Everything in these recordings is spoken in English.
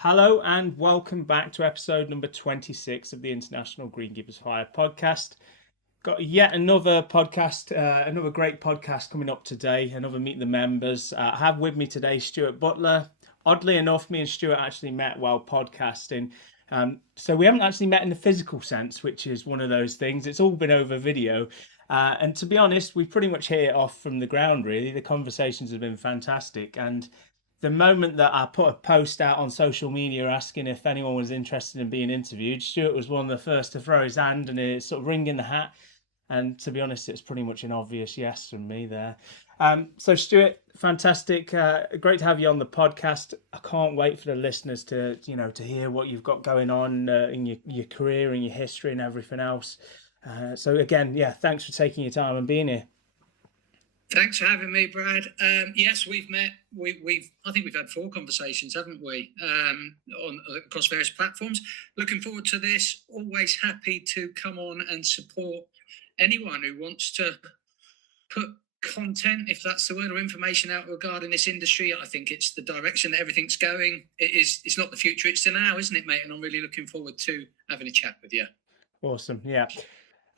Hello and welcome back to episode number 26 of the International Greenkeepers Fire podcast. Got yet another podcast, another great podcast coming up today, another Meet the Members. I have with me today Stuart Butler. Oddly enough, me and Stuart actually met while podcasting. So we haven't actually met in the physical sense, which is one of those things. It's all been over video. And to be honest, we pretty much hit it off from the ground, really. The conversations have been fantastic. And the moment that I put a post out on social media asking if anyone was interested in being interviewed, Stuart was one of the first to throw his hand and it's sort of ring in the hat. And to be honest, it's pretty much an obvious yes from me there. So Stuart, fantastic, great to have you on the podcast. I can't wait for the listeners to hear what you've got going on in your career and your history and everything else. So again, yeah, thanks for taking your time and being here. Thanks for having me, Brad. Yes, we've met. I think we've had 4 conversations, haven't we? Across various platforms. Looking forward to this. Always happy to come on and support anyone who wants to put content, if that's the word, or information out regarding this industry. I think it's the direction that everything's going. It's not the future, it's the now, isn't it, mate? And I'm really looking forward to having a chat with you. Awesome, yeah.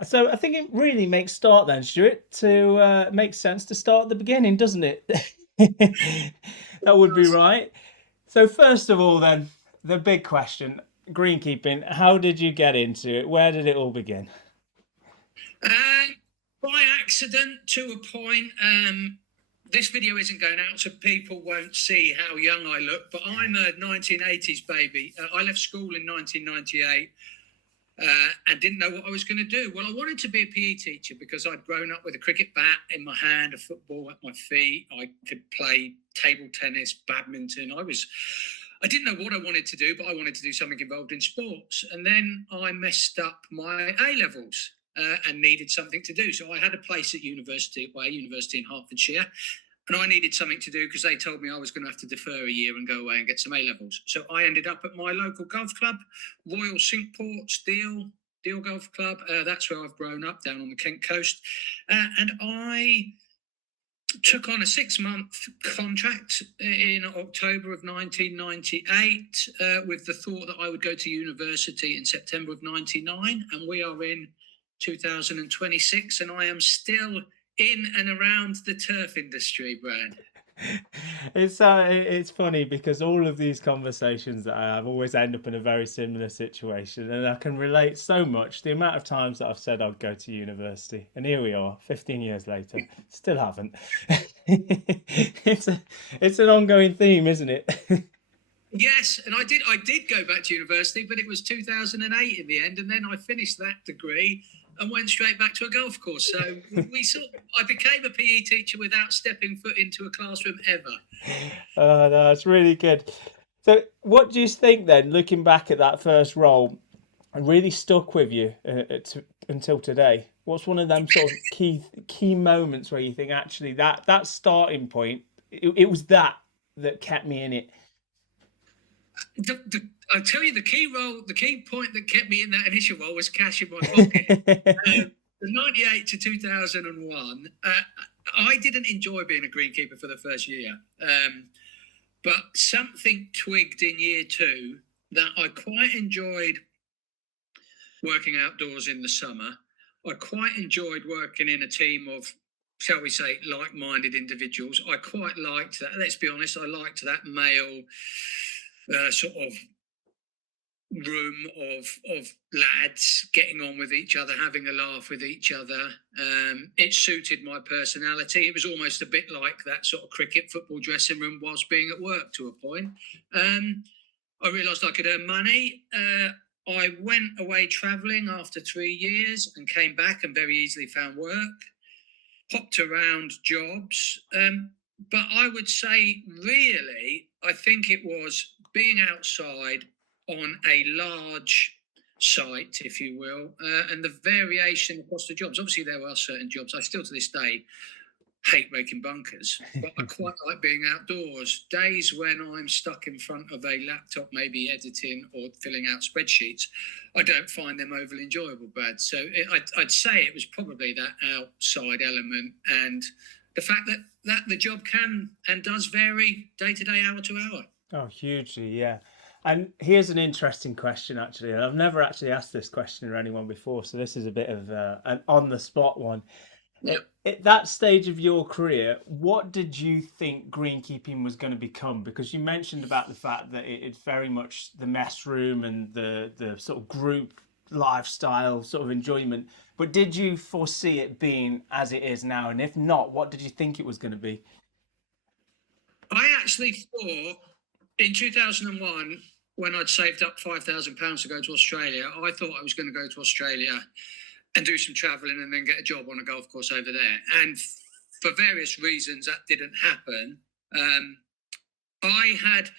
So I think it really makes start then, Stuart, to make sense to start at the beginning, doesn't it? That would be right. So first of all, then, the big question: greenkeeping. How did you get into it? Where did it all begin? By accident, to a point. This video isn't going out, so people won't see how young I look. But I'm a 1980s baby. I left school in 1998. And didn't know what I was going to do. Well, I wanted to be a PE teacher because I'd grown up with a cricket bat in my hand, a football at my feet. I could play table tennis, badminton. I didn't know what I wanted to do, but I wanted to do something involved in sports. And then I messed up my A-levels and needed something to do. So I had a place at university in Hertfordshire. And I needed something to do because they told me I was going to have to defer a year and go away and get some A-levels. So I ended up at my local golf club, Royal Cinqueports, Deal Golf Club. That's where I've grown up, down on the Kent coast. And I took on a 6-month contract in October of 1998 with the thought that I would go to university in September of 99. And we are in 2026, and I am still in and around the turf industry, Brad. It's funny because all of these conversations that I have always end up in a very similar situation, and I can relate so much. The amount of times that I've said I'd go to university, and here we are, 15 years later, still haven't. It's an ongoing theme, isn't it? Yes, and I did go back to university, but it was 2008 in the end, and then I finished that degree and went straight back to a golf course. So I became a PE teacher without stepping foot into a classroom ever. Oh, no, it's really good. So, what do you think then, looking back at that first role, really stuck with you until today? What's one of them sort of key moments where you think actually that starting point, it was that kept me in it? I'll tell you the key point that kept me in that initial role was cash in my pocket. The 98 to 2001, I didn't enjoy being a greenkeeper for the first year. But something twigged in year 2 that I quite enjoyed working outdoors in the summer. I quite enjoyed working in a team of, shall we say, like-minded individuals. I quite liked that. Let's be honest, I liked that male sort of room of lads getting on with each other, having a laugh with each other. It suited my personality. It was almost a bit like that sort of cricket football dressing room whilst being at work to a point. I realised I could earn money. I went away travelling after 3 years and came back and very easily found work. Hopped around jobs. But I would say, really, I think it was being outside on a large site, if you will, and the variation across the jobs. Obviously, there are certain jobs I still to this day hate raking bunkers, but I quite like being outdoors. Days when I'm stuck in front of a laptop, maybe editing or filling out spreadsheets, I don't find them overly enjoyable, Brad. So I'd say it was probably that outside element and the fact that the job can and does vary day to day, hour to hour. Oh, hugely, yeah. And here's an interesting question, actually. And I've never actually asked this question to anyone before, so this is a bit of an on the spot one. Yeah. At that stage of your career, what did you think greenkeeping was going to become? Because you mentioned about the fact that it's very much the mess room and the sort of group lifestyle sort of enjoyment. But did you foresee it being as it is now? And if not, what did you think it was going to be? I actually thought in 2001, when I'd saved up £5,000 to go to Australia, I thought I was going to go to Australia and do some travelling and then get a job on a golf course over there. And for various reasons, that didn't happen. Um, I had,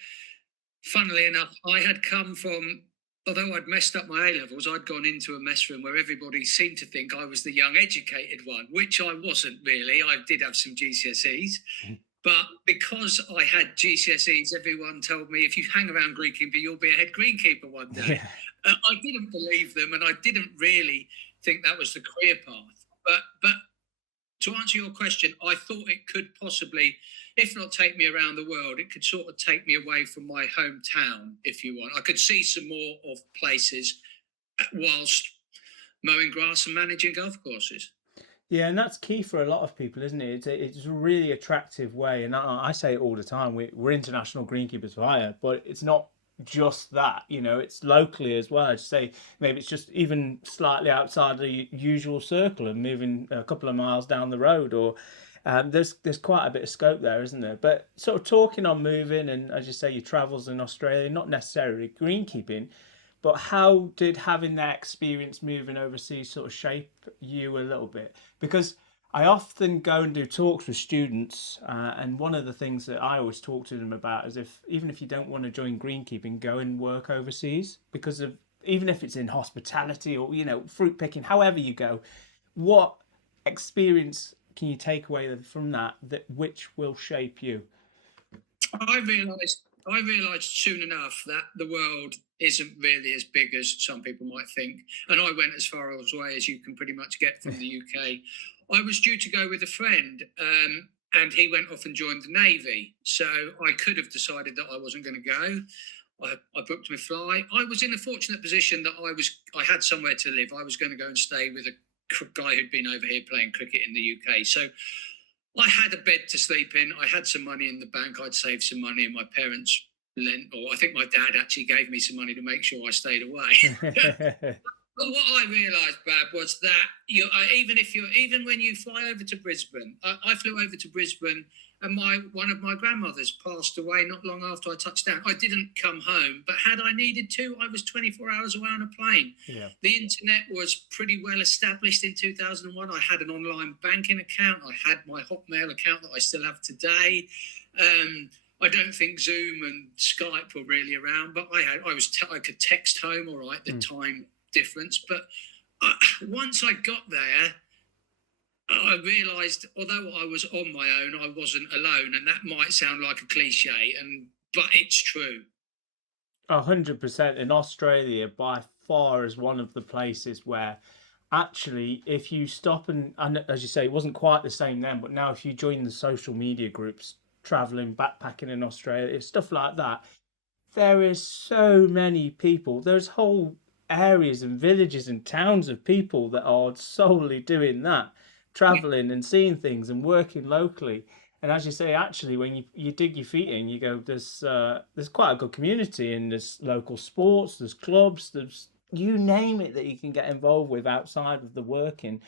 funnily enough, I had come from, although I'd messed up my A levels, I'd gone into a mess room where everybody seemed to think I was the young, educated one, which I wasn't really. I did have some GCSEs. But because I had GCSEs, everyone told me if you hang around greenkeeper, you'll be a head greenkeeper one day. Yeah. I didn't believe them, and I didn't really think that was the career path. But to answer your question, I thought it could possibly, if not take me around the world, it could sort of take me away from my hometown, if you want. I could see some more of places whilst mowing grass and managing golf courses. Yeah, and that's key for a lot of people, isn't it? It's a really attractive way, and I say it all the time. We're international greenkeepers for hire, but it's not just that. You know, it's locally as well. I'd say maybe it's just even slightly outside the usual circle and moving a couple of miles down the road, or there's quite a bit of scope there, isn't there? But sort of talking on moving, and as you say, your travels in Australia, not necessarily greenkeeping, but how did having that experience moving overseas sort of shape you a little bit? Because I often go and do talks with students, and one of the things that I always talk to them about is if even if you don't want to join greenkeeping, go and work overseas because of even if it's in hospitality or fruit picking, however you go, what experience can you take away from that which will shape you? I realised soon enough that the world isn't really as big as some people might think. And I went as far away as you can pretty much get from the UK. I was due to go with a friend, and he went off and joined the Navy. So I could have decided that I wasn't going to go. I booked my flight. I was in a fortunate position that I had somewhere to live. I was going to go and stay with a guy who'd been over here playing cricket in the UK. So I had a bed to sleep in. I had some money in the bank. I'd saved some money, and my parents lent, or I think my dad actually gave me some money to make sure I stayed away. But what I realised, Bab, was that even when you fly over to Brisbane, I flew over to Brisbane, and one of my grandmothers passed away not long after I touched down. I didn't come home, but had I needed to, I was 24 hours away on a plane. Yeah. The internet was pretty well established in 2001. I had an online banking account. I had my Hotmail account that I still have today. I don't think Zoom and Skype were really around, but I could text home, all right, the time difference. But once I got there, I realised, although I was on my own, I wasn't alone, and that might sound like a cliche, but it's true. 100%. In Australia, by far, is one of the places where actually, if you stop and as you say, it wasn't quite the same then, but now if you join the social media groups, traveling, backpacking in Australia, stuff like that, there is so many people. There's whole areas and villages and towns of people that are solely doing that, traveling and seeing things and working locally. And as you say, actually, when you dig your feet in, you go, there's quite a good community, and there's local sports, there's clubs, there's you name it that you can get involved with outside of the working,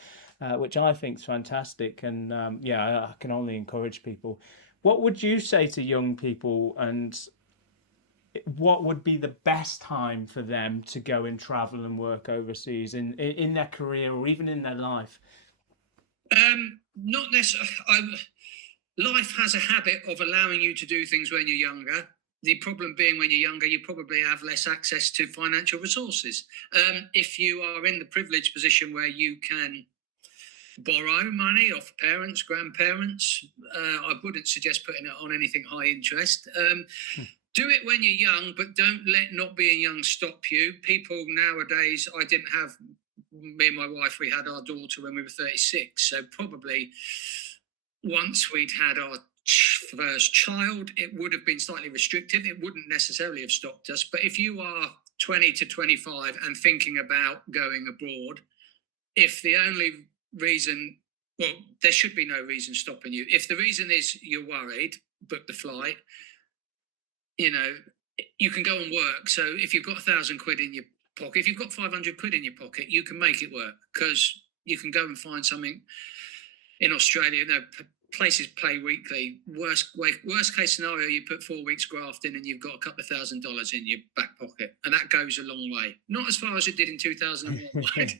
which I think is fantastic. And yeah, I can only encourage people. What would you say to young people, and what would be the best time for them to go and travel and work overseas in their career or even in their life? Not necessarily. Life has a habit of allowing you to do things when you're younger. The problem being, when you're younger, you probably have less access to financial resources. If you are in the privileged position where you can borrow money off parents, grandparents, I wouldn't suggest putting it on anything high interest. Do it when you're young, but don't let not being young stop you. People nowadays, I didn't have, me and my wife, we had our daughter when we were 36. So probably once we'd had our first child, it would have been slightly restrictive. It wouldn't necessarily have stopped us. But if you are 20 to 25 and thinking about going abroad, if the only reason, well, there should be no reason stopping you. If the reason is you're worried, book the flight. You know, you can go and work. So if you've got £1,000 in your pocket, if you've got £500 in your pocket, you can make it work because you can go and find something in Australia. Places pay weekly. Worst case scenario, you put 4 weeks grafting and you've got a couple of $1,000 in your back pocket, and that goes a long way. Not as far as it did in 2001.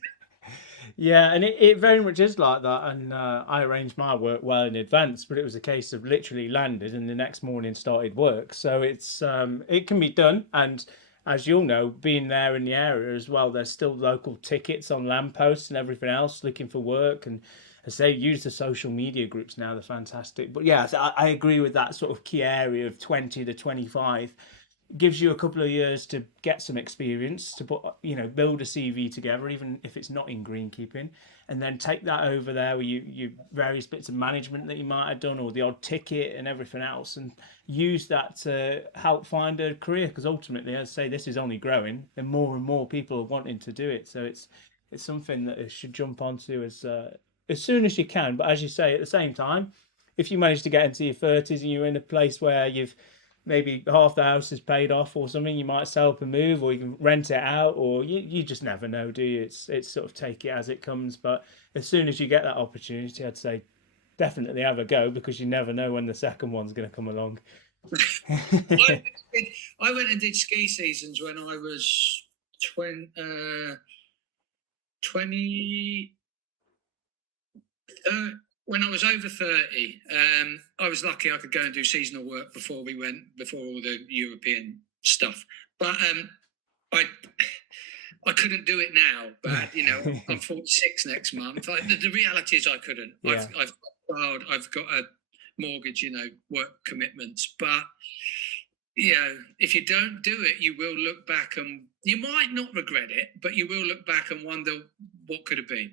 Yeah, and it very much is like that. And I arranged my work well in advance, but it was a case of literally landed and the next morning started work. So it can be done. And as you'll know, being there in the area as well, there's still local tickets on lampposts and everything else looking for work. And as they use the social media groups now, they're fantastic. But yeah, I agree with that sort of key area of 20 to 25 gives you a couple of years to get some experience to put build a CV together, even if it's not in greenkeeping, and then take that over there with you various bits of management that you might have done or the odd ticket and everything else, and use that to help find a career, because ultimately, as I say, this is only growing and more people are wanting to do it. So it's something that you should jump onto as soon as you can. But as you say, at the same time, if you manage to get into your 30s and you're in a place where you've maybe half the house is paid off or something, you might sell up and move, or you can rent it out, or you just never know, do you? It's sort of take it as it comes. But as soon as you get that opportunity, I'd say definitely have a go, because you never know when the second one's going to come along. I went and did ski seasons when I was 20, when I was over 30. I was lucky I could go and do seasonal work before all the European stuff. But I couldn't do it now. But I'm 46 next month. The reality is I couldn't. Yeah. I've got a mortgage, work commitments. But if you don't do it, you will look back, and you might not regret it, but you will look back and wonder what could have been.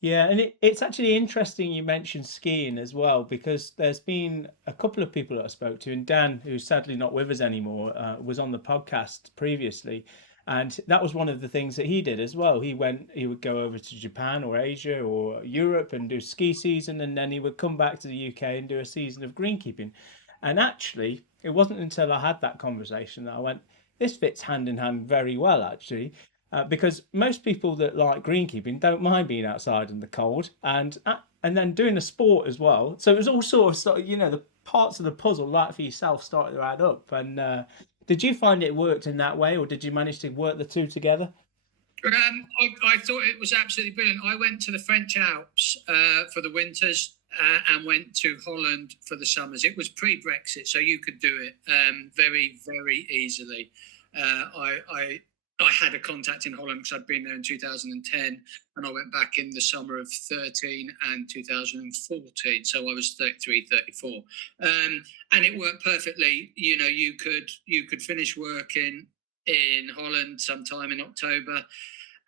Yeah, and it's actually interesting you mentioned skiing as well, because there's been a couple of people that I spoke to, and Dan, who's sadly not with us anymore, was on the podcast previously, and that was one of the things that he did as well. He would go over to Japan or Asia or Europe and do ski season, and then he would come back to the UK and do a season of greenkeeping. And actually, it wasn't until I had that conversation that I went, this fits hand in hand very well, actually, because most people that like greenkeeping don't mind being outside in the cold, and then doing a sport as well. So it was all sort of the parts of the puzzle, like for yourself, started to add up. And did you find it worked in that way, or did you manage to work the two together? I thought it was absolutely brilliant. I went to the French Alps for the winters and went to Holland for the summers. It was pre-Brexit, so you could do it very, very easily. I had a contact in Holland because I'd been there in 2010, and I went back in the summer of 13 and 2014. So I was 33, 34. And it worked perfectly. You could finish work in Holland sometime in October,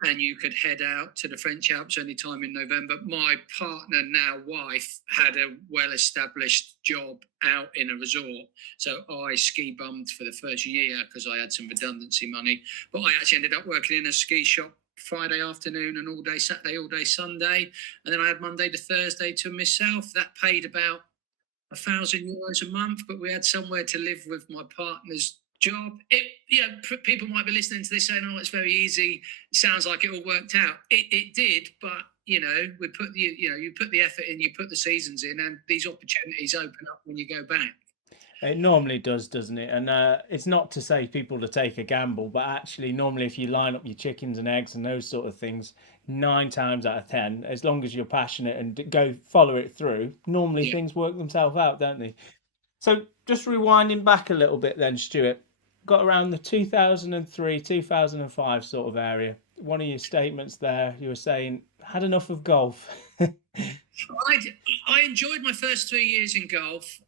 and you could head out to the French Alps anytime in November. My partner, now wife, had a well-established job out in a resort. So I ski bummed for the first year because I had some redundancy money. But I actually ended up working in a ski shop Friday afternoon and all day Saturday, all day Sunday. And then I had Monday to Thursday to myself. That paid about €1,000 a month, but we had somewhere to live with my partner's job. People might be listening to this saying, "Oh, it's very easy. It sounds like it all worked out." It did, but we put you put the effort in, you put the seasons in, and these opportunities open up when you go back. It normally does, doesn't it? And it's not to say people to take a gamble, but actually, normally, if you line up your chickens and eggs and those sort of things, 9 times out of 10, as long as you're passionate and go follow it through, normally things work themselves out, don't they? So just rewinding back a little bit then, Stuart, got around the 2003, 2005 sort of area. One of your statements there, you were saying, had enough of golf. I enjoyed my first 3 years in golf.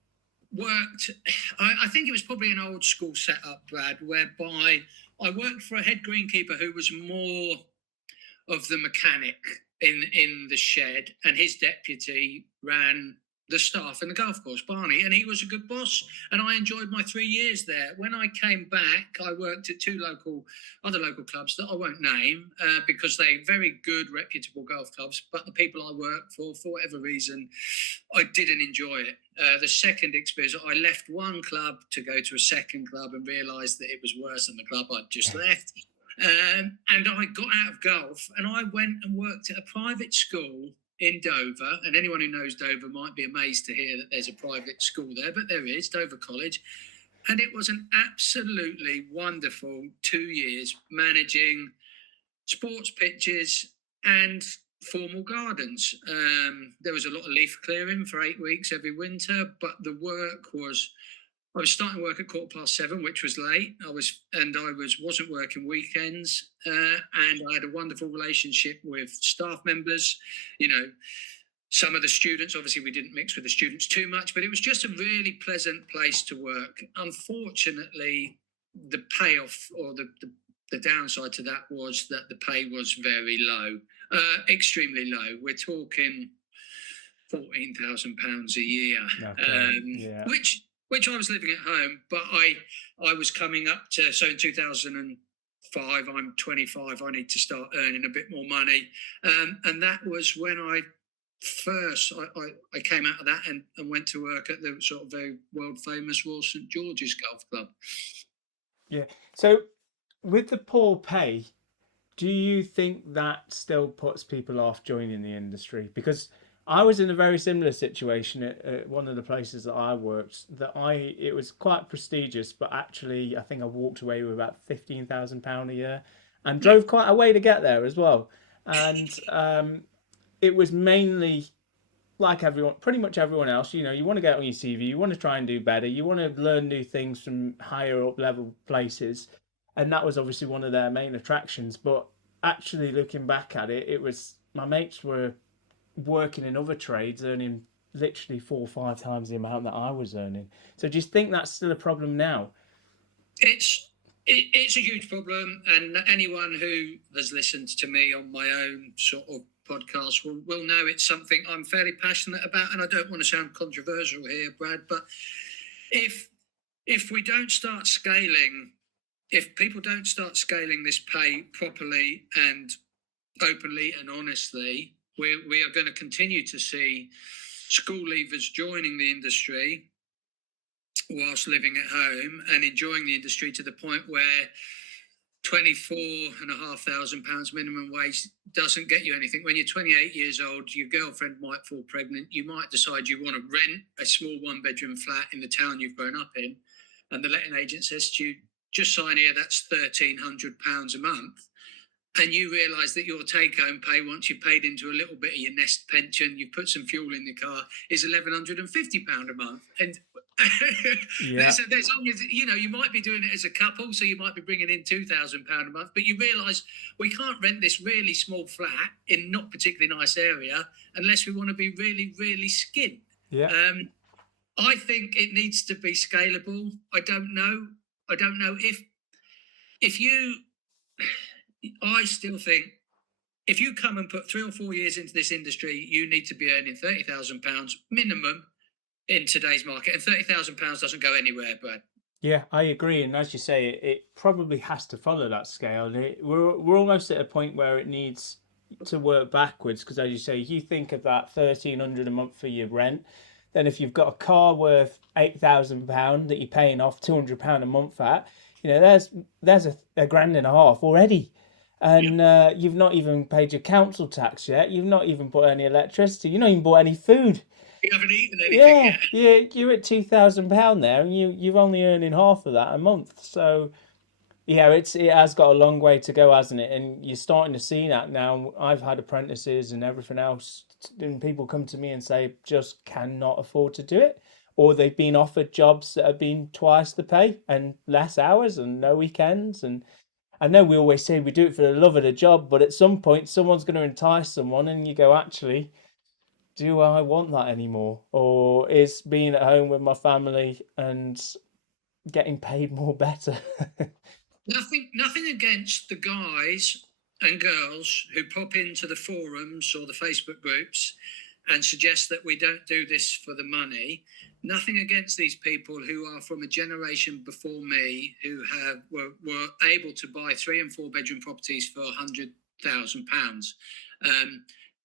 I think it was probably an old school setup, Brad, whereby I worked for a head greenkeeper who was more of the mechanic in the shed, and his deputy ran the staff in the golf course, Barney, and he was a good boss. And I enjoyed my 3 years there. When I came back, I worked at two other local clubs that I won't name because they're very good, reputable golf clubs. But the people I worked for whatever reason, I didn't enjoy it. The second experience, I left one club to go to a second club and realised that it was worse than the club I'd just left. And I got out of golf and I went and worked at a private school in Dover. And anyone who knows Dover might be amazed to hear that there's a private school there, but there is, Dover College. And it was an absolutely wonderful 2 years managing sports pitches and formal gardens. There was a lot of leaf clearing for 8 weeks every winter, but the work was, I was starting work at 7:15, which was late. I wasn't working weekends, and I had a wonderful relationship with staff members. You know, some of the students, obviously, we didn't mix with the students too much, but it was just a really pleasant place to work. Unfortunately, the payoff or the downside to that was that the pay was very low, extremely low. We're talking £14,000 a year, which I was living at home, but I was coming up to, so in 2005, I'm 25, I need to start earning a bit more money. And that was when I came out of that and went to work at the sort of very world famous Royal St George's Golf Club. Yeah. So with the poor pay, do you think that still puts people off joining the industry? Because I was in a very similar situation at one of the places that I worked. It was quite prestigious, but actually, I think I walked away with about £15,000 a year, and drove quite a way to get there as well. And it was mainly like everyone, pretty much everyone else. You know, you want to get on your CV, you want to try and do better, you want to learn new things from higher up level places, and that was obviously one of their main attractions. But actually, looking back at it, it was my mates were working in other trades earning literally 4 or 5 times the amount that I was earning. So do you think that's still a problem now? It's a huge problem, and anyone who has listened to me on my own sort of podcast will know it's something I'm fairly passionate about. And I don't want to sound controversial here, Brad, but if we don't start scaling, if people don't start scaling this pay properly and openly and honestly, we are going to continue to see school leavers joining the industry whilst living at home and enjoying the industry to the point where £24,500 minimum wage doesn't get you anything. When you're 28 years old, your girlfriend might fall pregnant. You might decide you want to rent a small 1-bedroom flat in the town you've grown up in, and the letting agent says to you, just sign here, that's £1,300 a month. And you realise that your take-home pay, once you've paid into a little bit of your nest pension, you've put some fuel in the car, is £1,150 a month. And there's always, you know, you might be doing it as a couple, so you might be bringing in £2,000 a month, but you realise we can't rent this really small flat in not particularly nice area unless we want to be really, really skint. Yeah. I think it needs to be scalable. I don't know if you. I still think if you come and put 3 or 4 years into this industry, you need to be earning £30,000 minimum in today's market, and £30,000 doesn't go anywhere, Brad. Yeah, I agree, and as you say, it probably has to follow that scale. We're almost at a point where it needs to work backwards, because as you say, you think of that £1,300 a month for your rent. Then if you've got a car worth £8,000 that you're paying off £200 a month at, you know, there's a grand and a half already. And you've not even paid your council tax yet. You've not even bought any electricity. You've not even bought any food. You haven't eaten anything yet. You're at £2,000 there, and you're only earning half of that a month. So, yeah, it has got a long way to go, hasn't it? And you're starting to see that now. I've had apprentices and everything else, and people come to me and say just cannot afford to do it, or they've been offered jobs that have been twice the pay and less hours and no weekends. And I know we always say we do it for the love of the job, but at some point someone's going to entice someone and you go, actually, do I want that anymore? Or is being at home with my family and getting paid more better? Nothing against the guys and girls who pop into the forums or the Facebook groups and suggest that we don't do this for the money. Nothing against these people who are from a generation before me who were able to buy 3 and 4 bedroom properties for £100,000.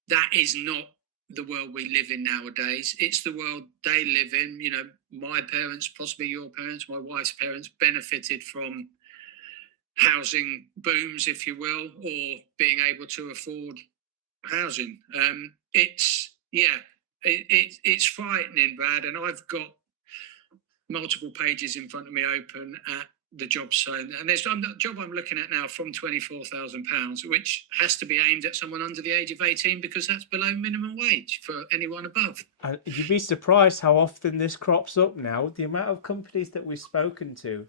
That is not the world we live in nowadays. It's the world they live in. You know, my parents, possibly your parents, my wife's parents benefited from housing booms, if you will, or being able to afford housing. It's frightening, Brad, and I've got multiple pages in front of me open at the job site, and there's a job I'm looking at now from £24,000, which has to be aimed at someone under the age of 18 because that's below minimum wage for anyone above. You'd be surprised how often this crops up now. The amount of companies that we've spoken to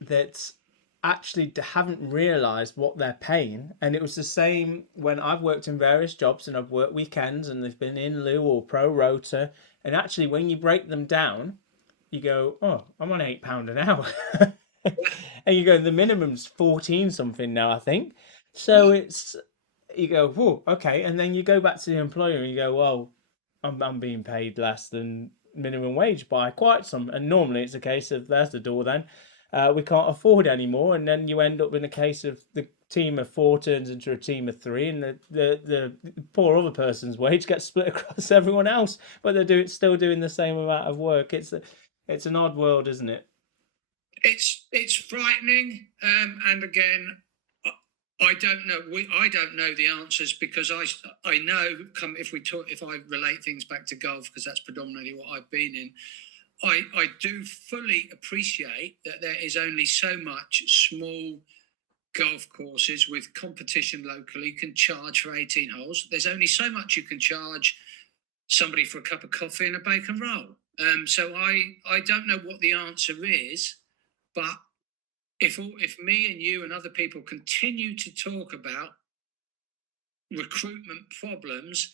that actually haven't realised what they're paying. And it was the same when I've worked in various jobs and I've worked weekends and they've been in lieu or pro rota. And actually, when you break them down, you go, oh, I'm on £8 an hour. And you go, the minimum's 14 something now, I think. So it's, you go, whoa, okay. And then you go back to the employer and you go, well, I'm being paid less than minimum wage by quite some. And normally it's a case of, there's the door then. We can't afford anymore. And then you end up in a case of the team of 4 turns into a team of 3, and the poor other person's wage gets split across everyone else, but they're still doing the same amount of work. It's an odd world, isn't it? It's frightening, and again, I don't know. I don't know the answers because I know. If I relate things back to golf, because that's predominantly what I've been in, I do fully appreciate that there is only so much small golf courses with competition locally can charge for 18 holes. There's only so much you can charge somebody for a cup of coffee and a bacon roll. So I don't know what the answer is, but if me and you and other people continue to talk about recruitment problems,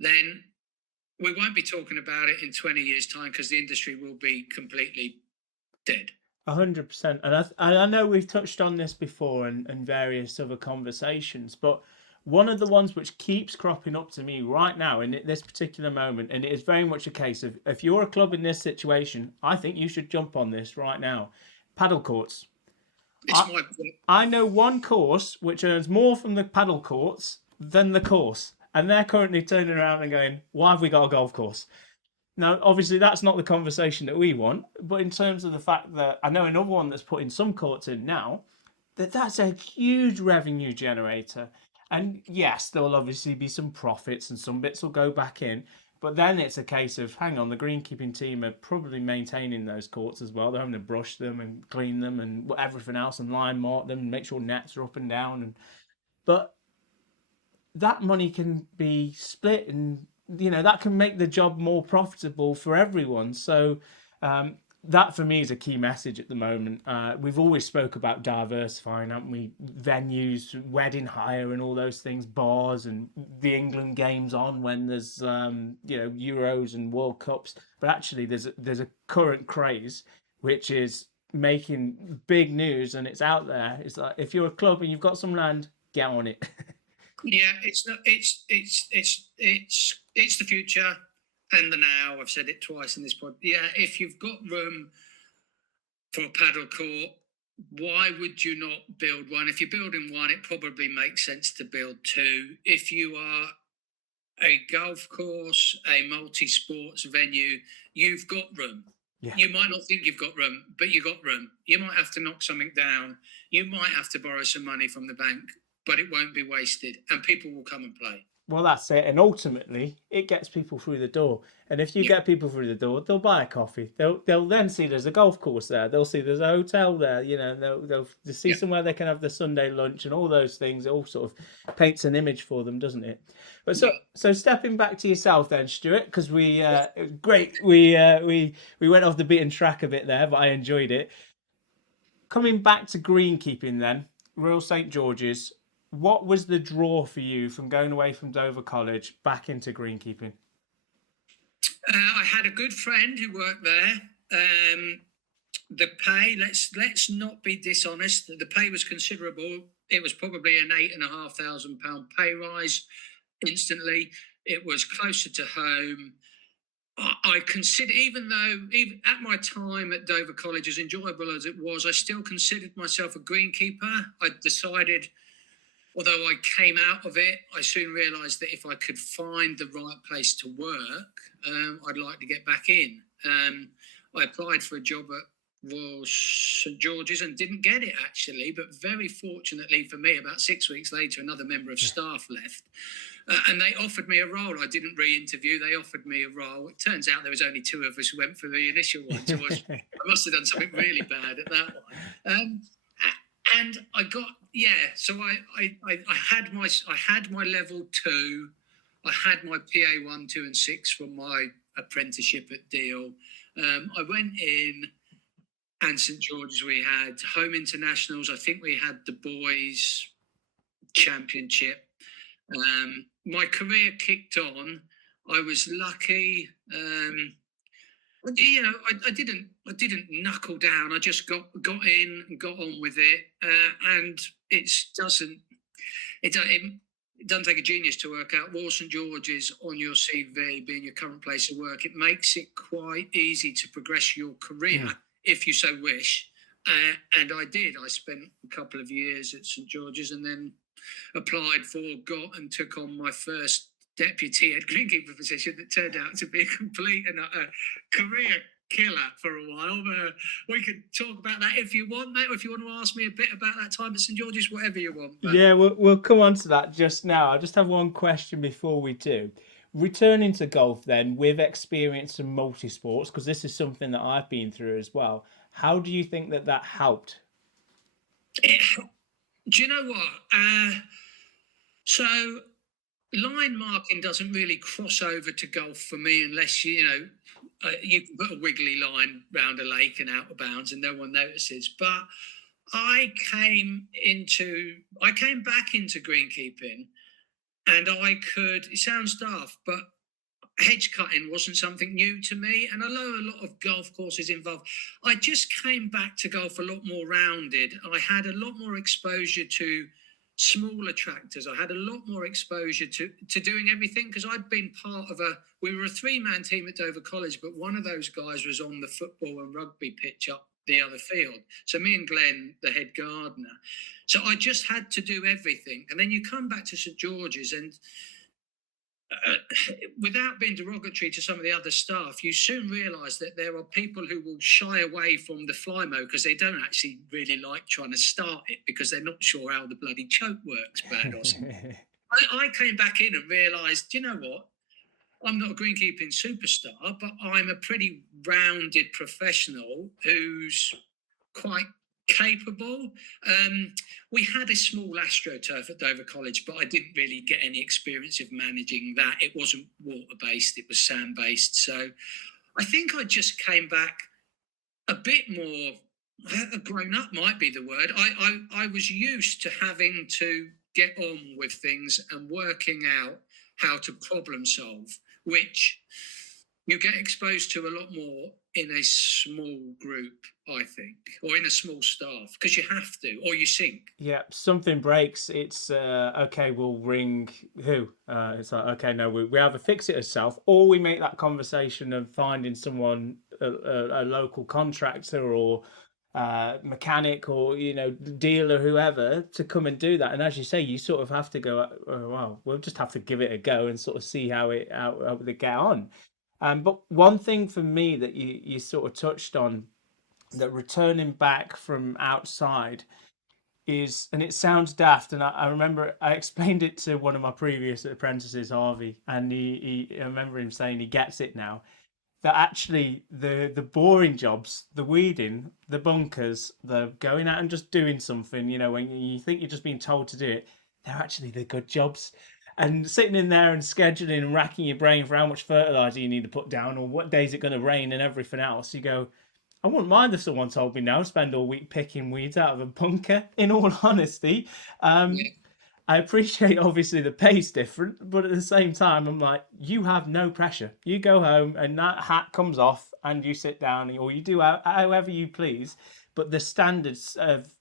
then we won't be talking about it in 20 years' time because the industry will be completely dead. 100%. And I know we've touched on this before in various other conversations, but one of the ones which keeps cropping up to me right now in this particular moment, and it is very much a case of, if you're a club in this situation, I think you should jump on this right now. Paddle courts. I know one course which earns more from the paddle courts than the course, and they're currently turning around and going, why have we got a golf course? Now, obviously, that's not the conversation that we want, but in terms of the fact that I know another one that's putting some courts in now, that's a huge revenue generator. And yes, there'll obviously be some profits and some bits will go back in, but then it's a case of, hang on, the greenkeeping team are probably maintaining those courts as well. They're having to brush them and clean them and everything else and line mark them and make sure nets are up and down. But that money can be split, and that can make the job more profitable for everyone. So that for me is a key message at the moment. We've always spoke about diversifying, haven't we? Venues, wedding hire and all those things, bars, and the England games on when there's Euros and World Cups. But actually there's a current craze which is making big news, and it's out there. It's like, if you're a club and you've got some land, get on it. Yeah, it's the future and the now. I've said it twice in this pod. Yeah, if you've got room for a paddle court, why would you not build one? If you're building one, it probably makes sense to build 2. If you are a golf course, a multi-sports venue, you've got room. Yeah. You might not think you've got room, but you've got room. You might have to knock something down. You might have to borrow some money from the bank, but it won't be wasted, and people will come and play. Well, that's it. And ultimately, it gets people through the door. And if you get people through the door, they'll buy a coffee. They'll then see there's a golf course there. They'll see there's a hotel there. They'll see somewhere they can have the Sunday lunch and all those things. It all sort of paints an image for them, doesn't it? But so stepping back to yourself then, Stuart, because we went off the beaten track a bit there, but I enjoyed it. Coming back to greenkeeping then, Royal St. George's. What was the draw for you from going away from Dover College back into greenkeeping? I had a good friend who worked there. The pay, let's not be dishonest. The pay was considerable. It was probably an £8,500 pay rise instantly. It was closer to home. I consider, even at my time at Dover College, as enjoyable as it was, I still considered myself a greenkeeper. I decided, although I came out of it, I soon realised that if I could find the right place to work, I'd like to get back in. I applied for a job at Royal St George's and didn't get it, actually, but very fortunately for me, about 6 weeks later, another member of staff left. And they offered me a role. I didn't re-interview. They offered me a role. It turns out there was only two of us who went for the initial one. So I must have done something really bad at that one. And I got, so I had my level 2. I had my PA 1, 2 and 6 from my apprenticeship at Deal. I went in, and St George's, we had home internationals. I think we had the boys championship. My career kicked on. I was lucky. I didn't knuckle down. I just got in and got on with it. And it doesn't take a genius to work out Royal St George's on your CV being your current place of work. It makes it quite easy to progress your career if you so wish. And I did. I spent a couple of years at St George's and then applied for, got and took on my first deputy head greenkeeper position that turned out to be a complete and utter career killer for a while. We could talk about that if you want, mate, or if you want to ask me a bit about that time at St George's, whatever you want. Yeah, we'll come on to that just now. I just have one question before we do. Returning to golf then, with experience in multi-sports, because this is something that I've been through as well, how do you think that helped? Do you know what? So line marking doesn't really cross over to golf for me unless you can put a wiggly line round a lake and out of bounds and no one notices. But I came back into greenkeeping, and it sounds daft, but hedge cutting wasn't something new to me. And although a lot of golf courses involved, I just came back to golf a lot more rounded. I had a lot more exposure to smaller tractors. I had a lot more exposure to doing everything, because I'd been part of we were a 3-man team at Dover College, but one of those guys was on the football and rugby pitch up the other field. So me and Glenn, the head gardener. So I just had to do everything. And then you come back to St George's and without being derogatory to some of the other staff, you soon realise that there are people who will shy away from the flymo because they don't actually really like trying to start it because they're not sure how the bloody choke works bad or something. I came back in and realised, you know what? I'm not a greenkeeping superstar, but I'm a pretty rounded professional who's quite capable. We had a small AstroTurf at Dover College, but I didn't really get any experience of managing that. It wasn't water-based, it was sand-based. So I think I just came back a bit more, grown up might be the word. I was used to having to get on with things and working out how to problem solve, which you get exposed to a lot more in a small group, I think, or in a small staff, because you have to, or you sink. Yeah, something breaks. It's okay, we'll ring who? It's like, okay, no, we either fix it ourselves or we make that conversation of finding someone, a local contractor or mechanic or dealer, whoever, to come and do that. And as you say, you sort of have to go, oh, well, we'll just have to give it a go and sort of see how they get on. But one thing for me that you sort of touched on, that returning back from outside is, and it sounds daft, and I remember I explained it to one of my previous apprentices, Harvey, and I remember him saying he gets it now, that actually the boring jobs, the weeding, the bunkers, the going out and just doing something, when you think you're just being told to do it, they're actually the good jobs. And sitting in there and scheduling and racking your brain for how much fertilizer you need to put down or what day is it going to rain and everything else, you go, I wouldn't mind if someone told me now, spend all week picking weeds out of a bunker, in all honesty. I appreciate, obviously, the pay's different, but at the same time, I'm like, you have no pressure. You go home and that hat comes off and you sit down or you do however you please. But the standards of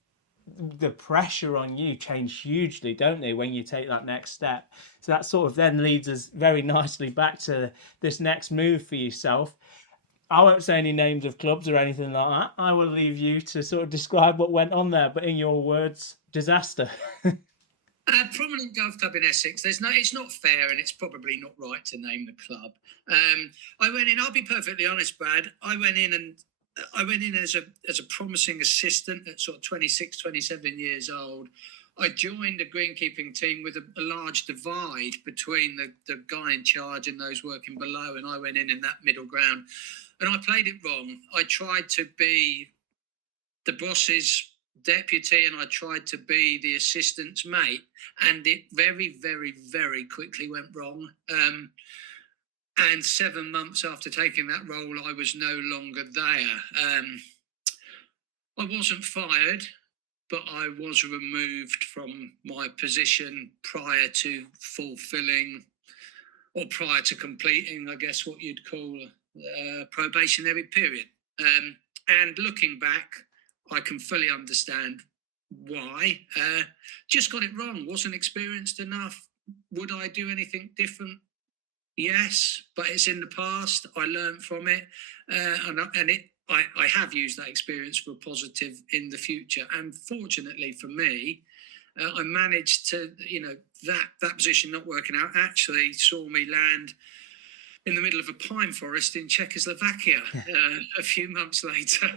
the pressure on you change hugely, don't they, when you take that next step? So that sort of then leads us very nicely back to this next move for yourself. I won't say any names of clubs or anything like that. I will leave you to sort of describe what went on there, but in your words, disaster. Prominent golf club in Essex. It's not fair, and it's probably not right to name the club. I went in. I'll be perfectly honest, Brad. I went in as a promising assistant at sort of 26, 27 years old. I joined a greenkeeping team with a large divide between the guy in charge and those working below, and I went in that middle ground, and I played it wrong. I tried to be the boss's deputy, and I tried to be the assistant's mate, and it very, very, very quickly went wrong. And 7 months after taking that role, I was no longer there. I wasn't fired, but I was removed from my position prior to fulfilling, or prior to completing, I guess what you'd call a probationary period. And looking back, I can fully understand why. Just got it wrong. Wasn't experienced enough. Would I do anything different? Yes, but it's in the past. I learned from it, I have used that experience for a positive in the future. And fortunately for me, I managed to, that position not working out actually saw me land in the middle of a pine forest in Czechoslovakia a few months later.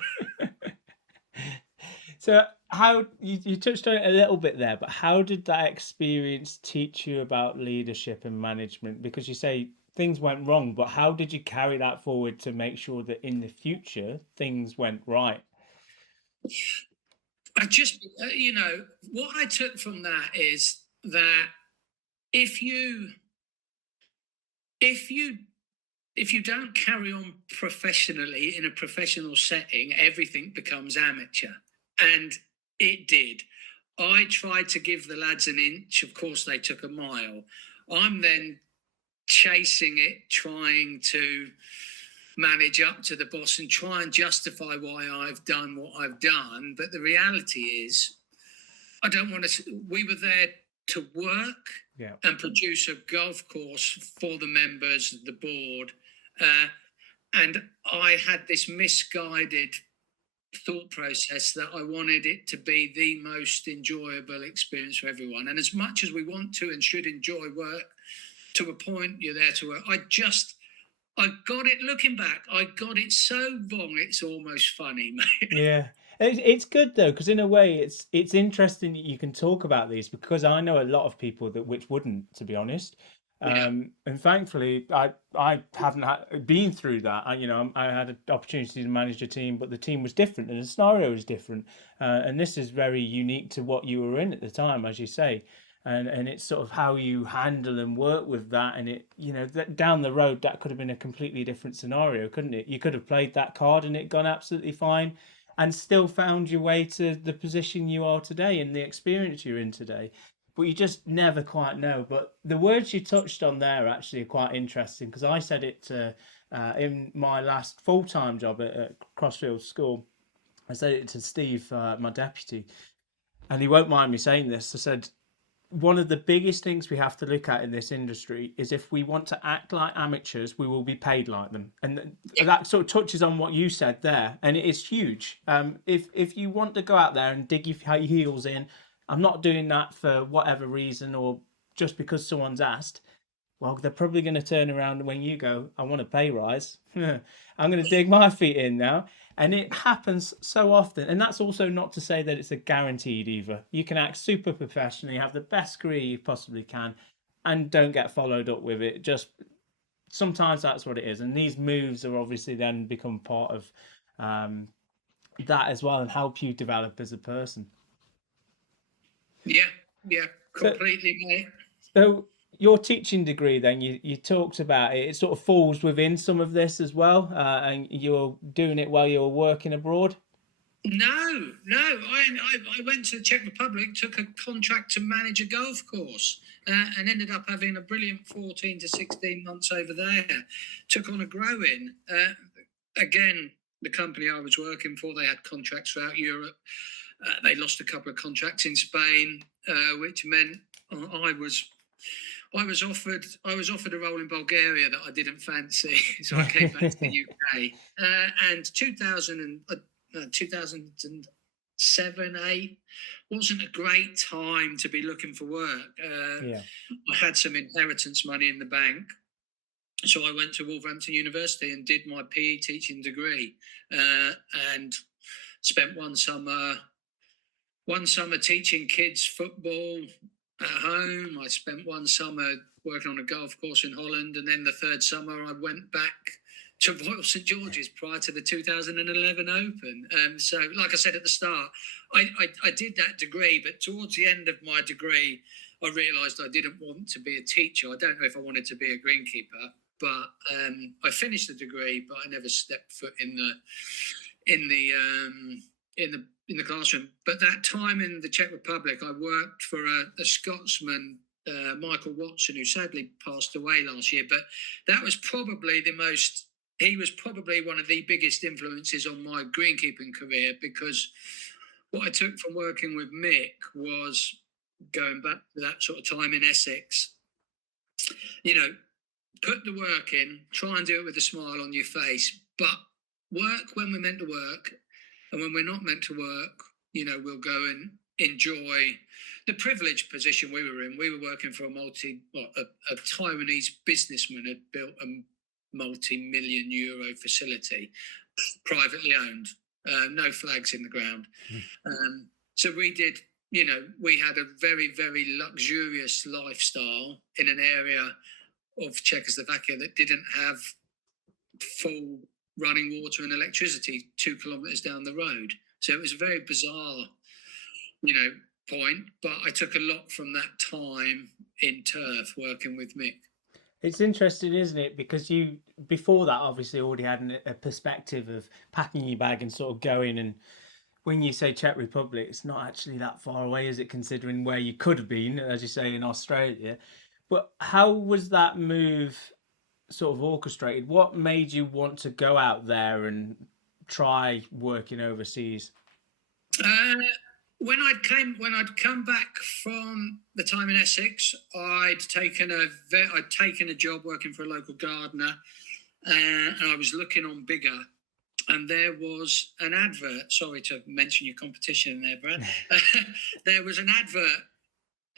So how you touched on it a little bit there, but how did that experience teach you about leadership and management? Because you say things went wrong, but how did you carry that forward to make sure that in the future things went right? I just, what I took from that is that if you if you if you don't carry on professionally in a professional setting, everything becomes amateur. And it did. I tried to give the lads an inch. Of course, they took a mile. I'm then chasing it, trying to manage up to the boss and try and justify why I've done what I've done. But the reality is, I don't want to. We were there to work and produce a golf course for the members, the board. And I had this misguided thought process that I wanted it to be the most enjoyable experience for everyone. And as much as we want to and should enjoy work, to a point, you're there to work. I got it, looking back, I got it so wrong, it's almost funny, mate. Yeah. It's good though, because in a way it's interesting that you can talk about these, because I know a lot of people that which wouldn't, to be honest. Yeah. And thankfully, I haven't been through that. I had an opportunity to manage a team, but the team was different and the scenario was different. And this is very unique to what you were in at the time, as you say. And it's sort of how you handle and work with that. And that down the road, that could have been a completely different scenario, couldn't it? You could have played that card and it gone absolutely fine, and still found your way to the position you are today and the experience you're in today. But you just never quite know. But the words you touched on there actually are quite interesting, because I said it in my last full-time job at Crossfield School. I said it to Steve, my deputy, and he won't mind me saying this. I said, one of the biggest things we have to look at in this industry is, if we want to act like amateurs, we will be paid like them. And that sort of touches on what you said there, and it is huge. If you want to go out there and dig your heels in, I'm not doing that for whatever reason or just because someone's asked. Well, they're probably going to turn around when you go, I want a pay rise. I'm going to dig my feet in now. And it happens so often. And that's also not to say that it's a guaranteed either. You can act super professionally, have the best career you possibly can, and don't get followed up with it. Just sometimes that's what it is. And these moves are obviously then become part of that as well, and help you develop as a person. Yeah, completely, mate. So your teaching degree, then you talked about it. It sort of falls within some of this as well, and you're doing it while you're working abroad. No. I went to the Czech Republic, took a contract to manage a golf course, and ended up having a brilliant 14 to 16 months over there. Took on a grow-in. Again, the company I was working for, they had contracts throughout Europe. They lost a couple of contracts in Spain, which meant I was I was offered a role in Bulgaria that I didn't fancy, so I came back to the UK. And 2007, 8 wasn't a great time to be looking for work. Yeah. I had some inheritance money in the bank, so I went to Wolverhampton University and did my PE teaching degree, and spent one summer teaching kids football at home. I spent one summer working on a golf course in Holland, and then the third summer I went back to Royal St George's prior to the 2011 Open. So, like I said at the start, I did that degree, but towards the end of my degree, I realised I didn't want to be a teacher. I don't know if I wanted to be a greenkeeper, but I finished the degree, but I never stepped foot in the classroom. But that time in the Czech Republic, I worked for a Scotsman, Michael Watson, who sadly passed away last year. But that was probably he was probably one of the biggest influences on my greenkeeping career, because what I took from working with Mick was, going back to that sort of time in Essex, put the work in, try and do it with a smile on your face, but work when we're meant to work, and when we're not meant to work, we'll go and enjoy the privileged position we were in. We were working for a Taiwanese businessman had built a multi-million euro facility, privately owned, no flags in the ground. So we did, we had a very, very luxurious lifestyle in an area of Czechoslovakia that didn't have full running water and electricity 2 kilometers down the road. So it was a very bizarre, point, but I took a lot from that time in turf working with Mick. It's interesting, isn't it? Because you, before that, obviously already had a perspective of packing your bag and sort of going. And when you say Czech Republic, it's not actually that far away, is it, considering where you could have been, as you say, in Australia. But how was that move sort of orchestrated? What made you want to go out there and try working overseas? When I'd come back from the time in Essex, I'd taken a job working for a local gardener, and I was looking on Bigger, and there was an advert. Sorry to mention your competition there, Brad. There was an advert.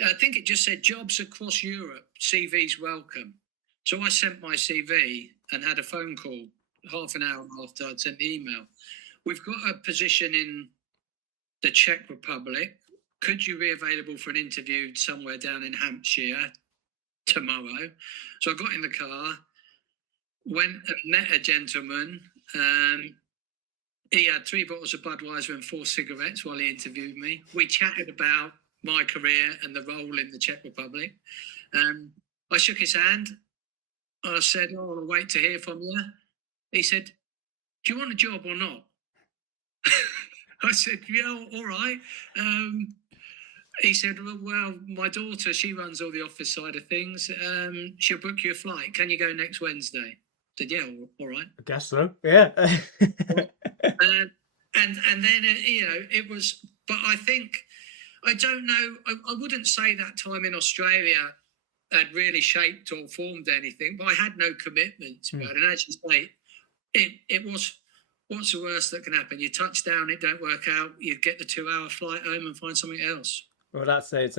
I think it just said jobs across Europe, CVs welcome. So I sent my CV and had a phone call half an hour after I'd sent the email. We've got a position in the Czech Republic. Could you be available for an interview somewhere down in Hampshire tomorrow? So I got in the car, went and met a gentleman. He had 3 bottles of Budweiser and 4 cigarettes while he interviewed me. We chatted about my career and the role in the Czech Republic. I shook his hand. I said, "Oh, I'll wait to hear from you." He said, "Do you want a job or not?" I said, "Yeah, all right." He said, "Well, my daughter, she runs all the office side of things. She'll book you a flight. Can you go next Wednesday?" I said, "Yeah, all right." I guess so. Yeah. And then it was. But I think, I don't know. I wouldn't say that time in Australia had really shaped or formed anything, but I had no commitment to it. And as you say, it was, what's the worst that can happen? You touch down, it don't work out. You get the 2-hour flight home and find something else. Well, that's it.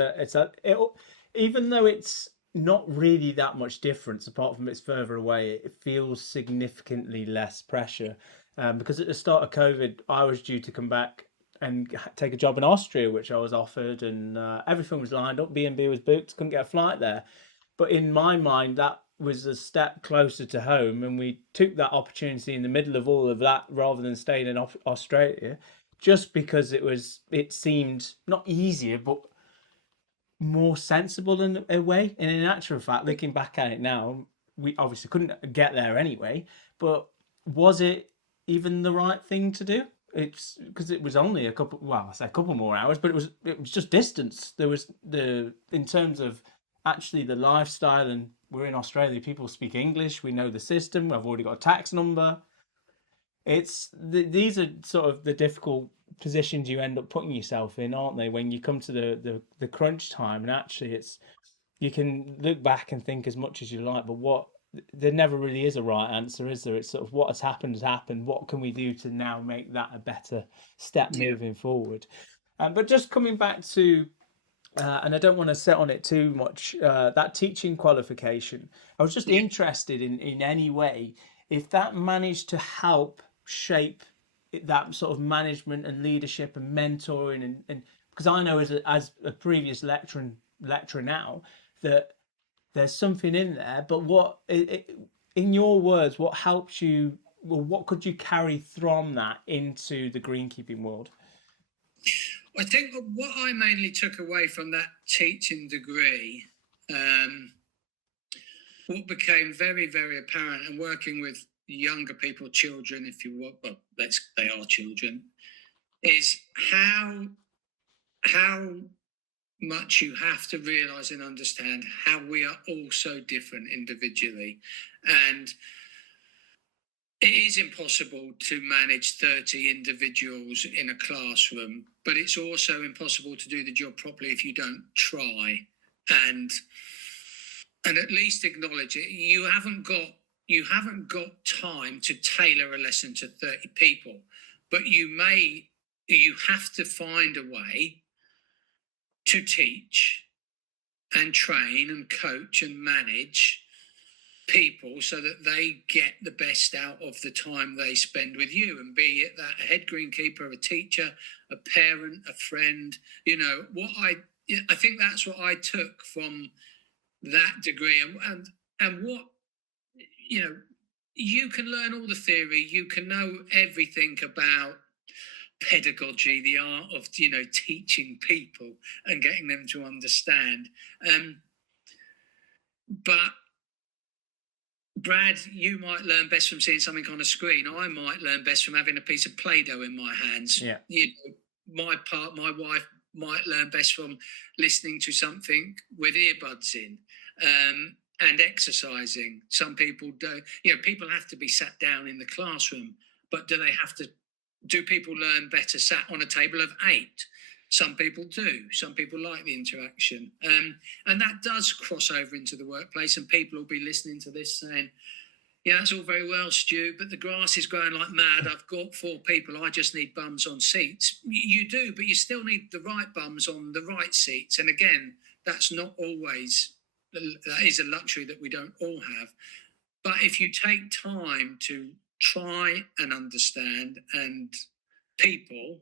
Even though it's not really that much difference, apart from it's further away, it feels significantly less pressure. Because at the start of COVID, I was due to come back and take a job in Austria, which I was offered, and everything was lined up. B&B was booked, couldn't get a flight there. But in my mind, that was a step closer to home, and we took that opportunity in the middle of all of that rather than staying in Australia, just because it seemed not easier, but more sensible in a way. And in actual fact, looking back at it now, we obviously couldn't get there anyway, but was it even the right thing to do? It's because it was only I say a couple more hours, but it was just distance. There was in terms of actually the lifestyle, and we're in Australia, people speak English, we know the system, I've already got a tax number. These are sort of the difficult positions you end up putting yourself in, aren't they? When you come to the crunch time, and actually, it's you can look back and think as much as you like, but what there never really is a right answer, is there? It's sort of what has happened has happened. What can we do to now make that a better step Yeah, moving forward? But just coming back to and I don't want to sit on it too much. That teaching qualification, I was just yeah, interested in any way if that managed to help shape that sort of management and leadership and mentoring, and because I know as a previous lecturer now that there's something in there. But in your words, what helps you? Well, what could you carry from that into the greenkeeping world? I think what I mainly took away from that teaching degree, what became very, very apparent, and working with younger people, children, if you will, well, they are children, is how much you have to realize and understand how we are all so different individually. And it is impossible to manage 30 individuals in a classroom, but it's also impossible to do the job properly if you don't try and and at least acknowledge it. You haven't got time to tailor a lesson to 30 people, but you have to find a way to teach and train and coach and manage people so that they get the best out of the time they spend with you, and be it that a head greenkeeper, a teacher, a parent, a friend. I think that's what I took from that degree. And what you know you can learn all the theory, you can know everything about pedagogy, the art of teaching people and getting them to understand. But Brad, you might learn best from seeing something on a screen. I might learn best from having a piece of Play-Doh in my hands. Yeah. My wife might learn best from listening to something with earbuds in, and exercising. Some people do. People have to be sat down in the classroom, but do people learn better sat on a table of 8? Some people do. Some people like the interaction. And that does cross over into the workplace, and people will be listening to this saying, yeah, that's all very well, Stu, but the grass is growing like mad. I've got 4 people. I just need bums on seats. You do, but you still need the right bums on the right seats. And again, that is a luxury that we don't all have. But if you take time to try and understand and people,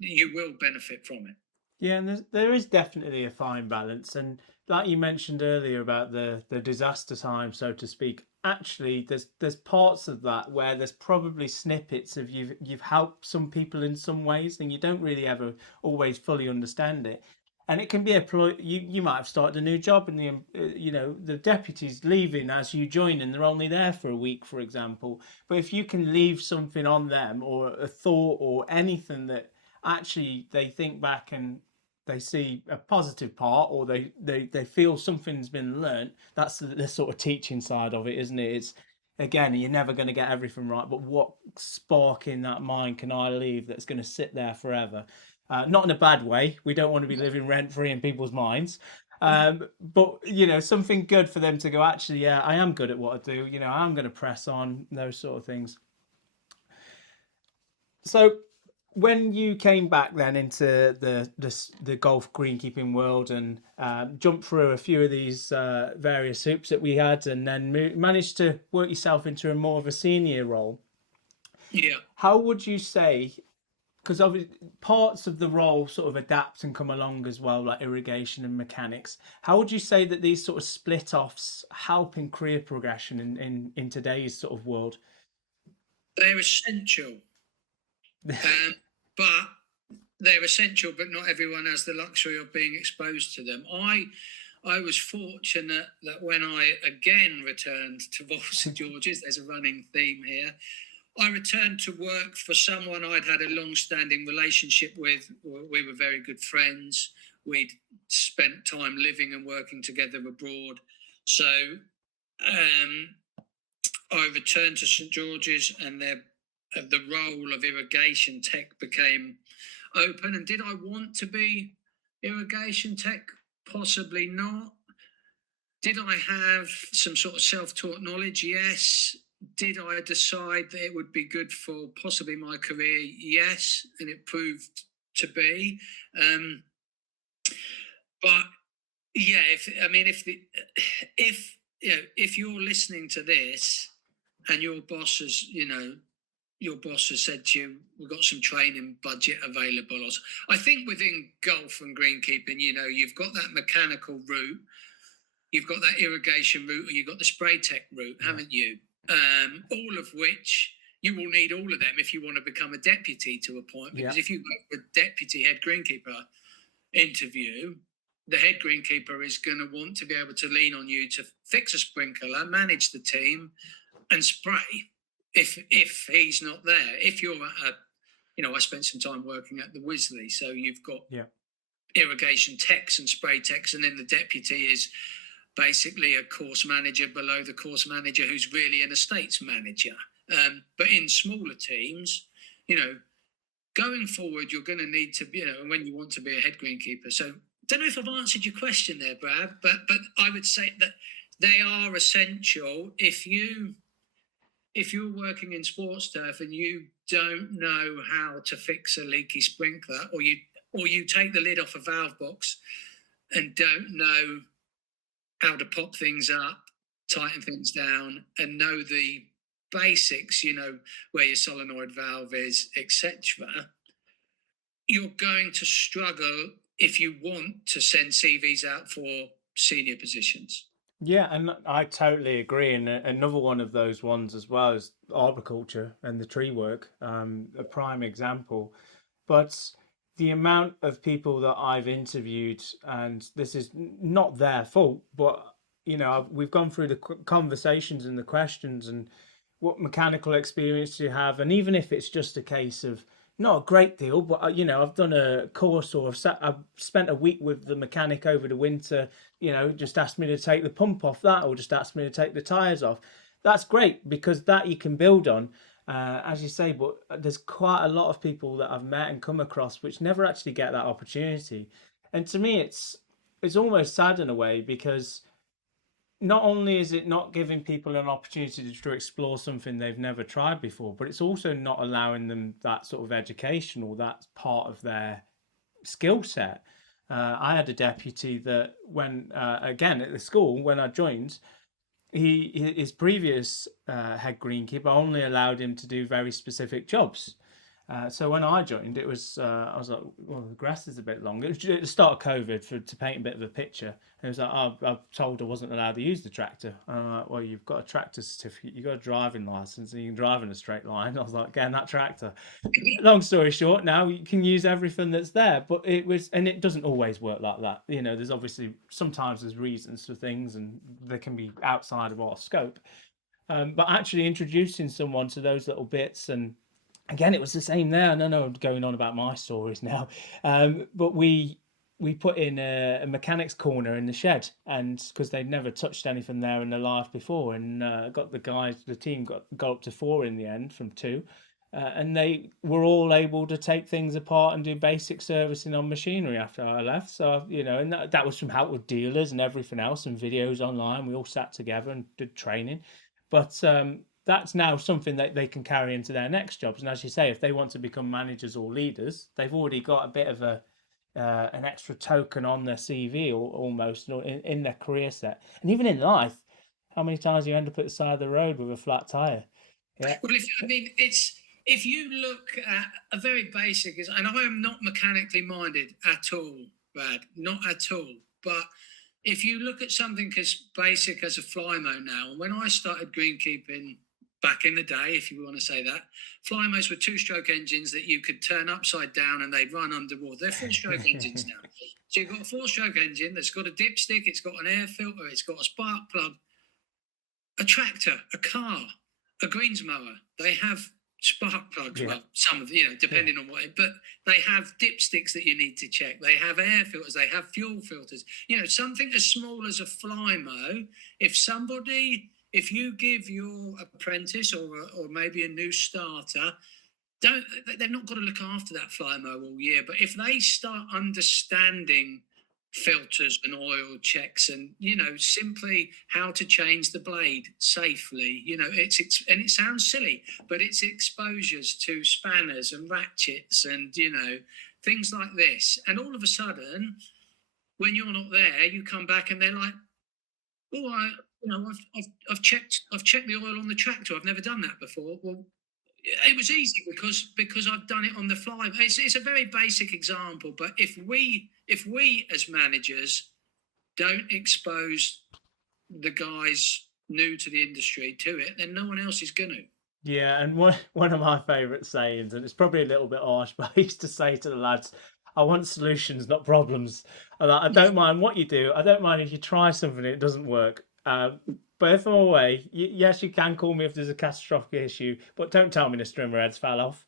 you will benefit from it. Yeah, and there is definitely a fine balance, and like you mentioned earlier about the disaster time, so to speak. Actually, there's parts of that where there's probably snippets of you've helped some people in some ways, and you don't really ever always fully understand it. And it can be a ploy. You might have started a new job, and the deputy's leaving as you join, and they're only there for a week, for example. But if you can leave something on them, or a thought, or anything that actually they think back and they see a positive part, or they feel something's been learnt, that's the sort of teaching side of it, isn't it? It's again, you're never going to get everything right, but what spark in that mind can I leave that's going to sit there forever? Not in a bad way. We don't want to be living rent free in people's minds. But something good for them to go, actually, yeah, I am good at what I do, I'm going to press on, those sort of things. So when you came back then into the golf greenkeeping world, and jumped through a few of these various hoops that we had, and then managed to work yourself into a more of a senior role, Yeah. how would you say? Because obviously parts of the role sort of adapt and come along as well, like irrigation and mechanics. How would you say that these sort of split offs help in career progression in today's sort of world? They're essential. But they're essential, but not everyone has the luxury of being exposed to them. I was fortunate that when I again returned to St George's, there's a running theme here. I returned to work for someone I'd had a long-standing relationship with. We were very good friends. We'd spent time living and working together abroad. So I returned to St George's, and the role of irrigation tech became open. And did I want to be irrigation tech? Possibly not. Did I have some sort of self-taught knowledge? Yes. Did I decide that it would be good for possibly my career? Yes, and it proved to be. But yeah, if you're listening to this and your boss has said to you, we've got some training budget available. I think within golf and greenkeeping, you've got that mechanical route, you've got that irrigation route, or you've got the spray tech route, haven't you? All of which you will need all of them if you want to become a deputy to a point. Because if you go for a deputy head greenkeeper interview, the head greenkeeper is going to want to be able to lean on you to fix a sprinkler, manage the team, and spray if he's not there. If you're at I spent some time working at the Wisley, so you've got irrigation techs and spray techs, and then the deputy is basically a course manager below the course manager, who's really an estates manager. But in smaller teams, going forward, you're going to need to, when you want to be a head greenkeeper. So, don't know if I've answered your question there, Brad, but I would say that they are essential. If you're working in sports turf and you don't know how to fix a leaky sprinkler, or you take the lid off a valve box and don't know how to pop things up, tighten things down, and know the basics, where your solenoid valve is, etc., you're going to struggle if you want to send CVs out for senior positions. Yeah, and I totally agree. And another one of those ones as well is arboriculture and the tree work, a prime example. But the amount of people that I've interviewed, and this is not their fault, but we've gone through the conversations and the questions and what mechanical experience do you have, and even if it's just a case of not a great deal, but I've done a course, or I've spent a week with the mechanic over the winter. Just asked me to take the pump off that, or just asked me to take the tires off. That's great, because that you can build on, as you say. But there's quite a lot of people that I've met and come across which never actually get that opportunity, and to me, it's almost sad in a way, because not only is it not giving people an opportunity to explore something they've never tried before, but it's also not allowing them that sort of education, or that part of their skill set. I had a deputy that when, again, at the school, when I joined, his previous head greenkeeper only allowed him to do very specific jobs. So when I joined, it was I was like, well, the grass is a bit long. It was at the start of COVID, to paint a bit of a picture. And it was like, oh, I told I wasn't allowed to use the tractor. And I'm like, well, you've got a tractor certificate, you've got a driving license, and you can drive in a straight line. I was like, getting that tractor. Long story short, now you can use everything that's there. But it doesn't always work like that. There's obviously sometimes there's reasons for things, and they can be outside of our scope. But actually introducing someone to those little bits, and again, it was the same there. And I know I'm going on about my stories now, but we put in a mechanic's corner in the shed, and because they'd never touched anything there in their life before, and got the team got up to 4 in the end from 2, and they were all able to take things apart and do basic servicing on machinery after I left. So and that was from help with dealers and everything else, and videos online. We all sat together and did training, but that's now something that they can carry into their next jobs. And as you say, if they want to become managers or leaders, they've already got a bit of an extra token on their CV, or almost, in their career set. And even in life, how many times you end up at the side of the road with a flat tire? Yeah. Well, if you look at a very basic, and I am not mechanically minded at all, Brad, not at all. But if you look at something as basic as a Flymo now, and when I started greenkeeping back in the day, if you want to say that, Flymos were 2-stroke engines that you could turn upside down and they'd run underwater. They're 4-stroke engines now. So you've got a 4-stroke engine that's got a dipstick, it's got an air filter, it's got a spark plug. A tractor, a car, a greens mower, they have spark plugs. Yeah. Well, some of depending on what, but they have dipsticks that you need to check. They have air filters. They have fuel filters. Something as small as a Flymo. If somebody if you give your apprentice or maybe a new starter, they've not got to look after that fly mower all year, but if they start understanding filters and oil checks and simply how to change the blade safely, it's and it sounds silly, but it's exposures to spanners and ratchets and things like this, and all of a sudden when you're not there you come back and they're like, oh, I've checked the oil on the tractor, I've never done that before. Well, it was easy because I've done it on the fly. It's a very basic example, but if we as managers don't expose the guys new to the industry to it, then no one else is going to. Yeah, and one of my favourite sayings, and it's probably a little bit harsh, but I used to say to the lads, I want solutions, not problems. And I don't mind what you do. I don't mind if you try something and it doesn't work. But if I'm away, yes, you can call me if there's a catastrophic issue, but don't tell me the strimmer heads fell off.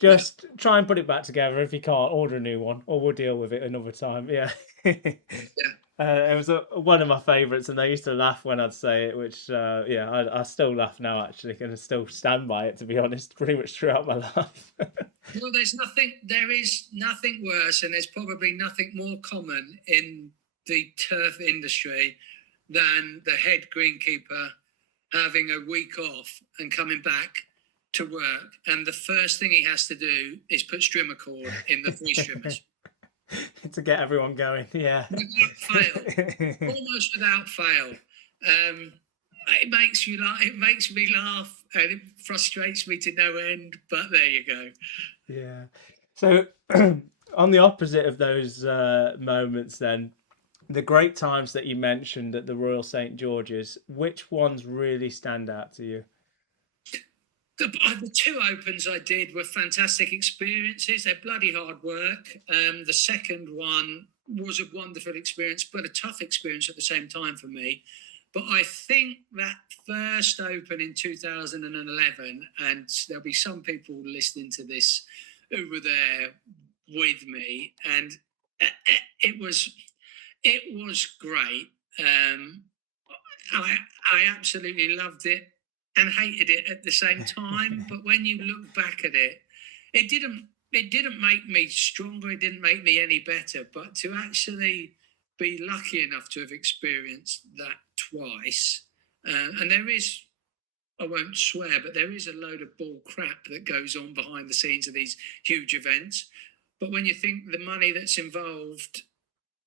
Just try and put it back together. If you can't, order a new one, or we'll deal with it another time. Yeah. It was one of my favourites, and they used to laugh when I'd say it, which, I still laugh now, actually, and I still stand by it, to be honest, pretty much throughout my life. Well, there is nothing worse, and there's probably nothing more common in the turf industry than the head greenkeeper having a week off and coming back to work, and the first thing he has to do is put strimmer cord in the three strimmers. To get everyone going, yeah. Without fail, almost without fail. It makes you laugh. It makes me laugh, and it frustrates me to no end. But there you go. Yeah. So, on the opposite of those moments, then, the great times that you mentioned at the Royal St. George's, which ones really stand out to you? The two opens I did were fantastic experiences. They're bloody hard work. The second one was a wonderful experience, but a tough experience at the same time for me. But I think that first open in 2011, and there'll be some people listening to this who were there with me, and it was great. I absolutely loved it and hated it at the same time. But when you look back at it, it didn't make me stronger. It didn't make me any better. But to actually be lucky enough to have experienced that twice, and there is, I won't swear, but there is a load of bull crap that goes on behind the scenes of these huge events. But when you think the money that's involved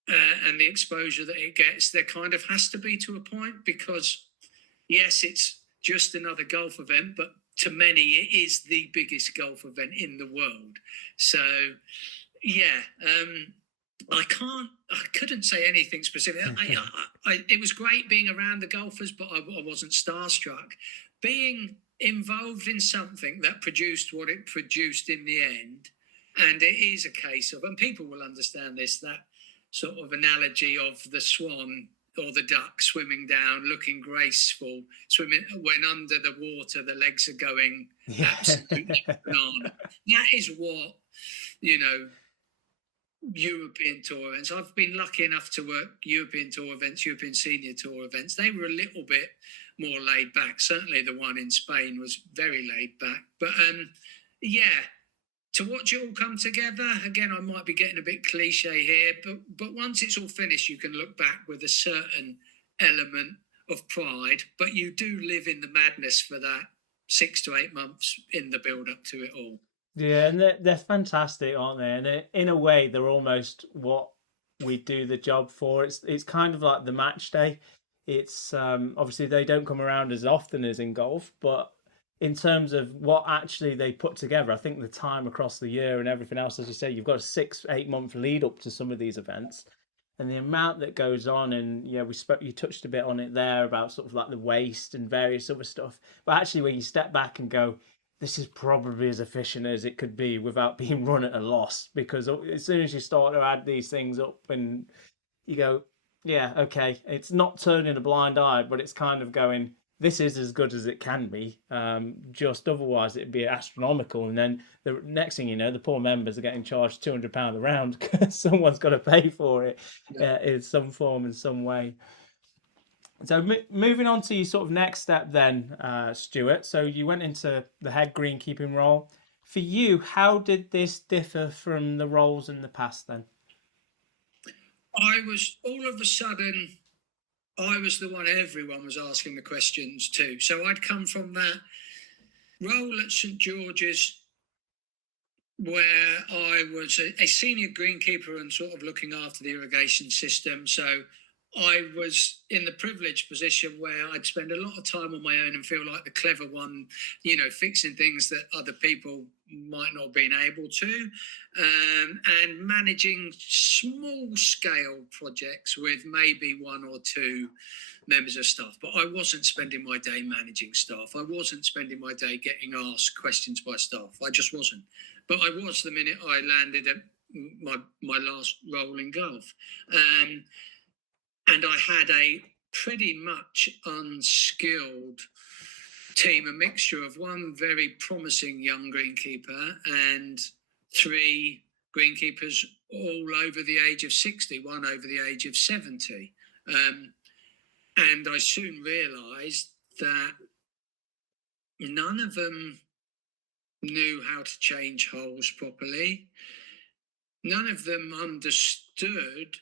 and the exposure that it gets, there kind of has to be to a point, because yes, it's just another golf event, but to many it is the biggest golf event in the world. So yeah, I couldn't say anything specific. It was great being around the golfers, but I wasn't starstruck. Being involved in something that produced what it produced in the end, and it is a case of, and people will understand this, that sort of analogy of the swan or the duck swimming down, looking graceful, swimming when under the water, the legs are going absolutely banana. That is what, European tour events. I've been lucky enough to work European tour events, European senior tour events. They were a little bit more laid back. Certainly the one in Spain was very laid back. But to watch it all come together, again, I might be getting a bit cliche here, but once it's all finished, you can look back with a certain element of pride, but you do live in the madness for that 6 to 8 months in the build up to it all. Yeah, and they're fantastic, aren't they? And in a way, they're almost what we do the job for. It's kind of like the match day. It's obviously they don't come around as often as in golf, but in terms of what actually they put together, I think the time across the year and everything else, as you say, you've got a 6-8 month lead up to some of these events, and the amount that goes on. And yeah, you touched a bit on it there about sort of like the waste and various other stuff. But actually, when you step back and go, this is probably as efficient as it could be without being run at a loss, because as soon as you start to add these things up and you go, yeah, okay, it's not turning a blind eye, but it's kind of going, this is as good as it can be. Just otherwise it'd be astronomical. And then the next thing you know, the poor members are getting charged £200 a round because someone's got to pay for it in some form, in some way. So moving on to your sort of next step then, Stuart. So you went into the head greenkeeping role. For you, how did this differ from the roles in the past then? I was all of a sudden, I was the one everyone was asking the questions to. So I'd come from that role at St George's where I was a senior greenkeeper and sort of looking after the irrigation system. So I was in the privileged position where I'd spend a lot of time on my own and feel like the clever one, fixing things that other people might not have been able to, and managing small scale projects with maybe one or two members of staff. But I wasn't spending my day managing staff. I wasn't spending my day getting asked questions by staff. I just wasn't. But I was the minute I landed at my last role in golf. And I had a pretty much unskilled team, a mixture of one very promising young greenkeeper and three greenkeepers all over the age of 60, one over the age of 70. And I soon realised that none of them knew how to change holes properly. None of them understood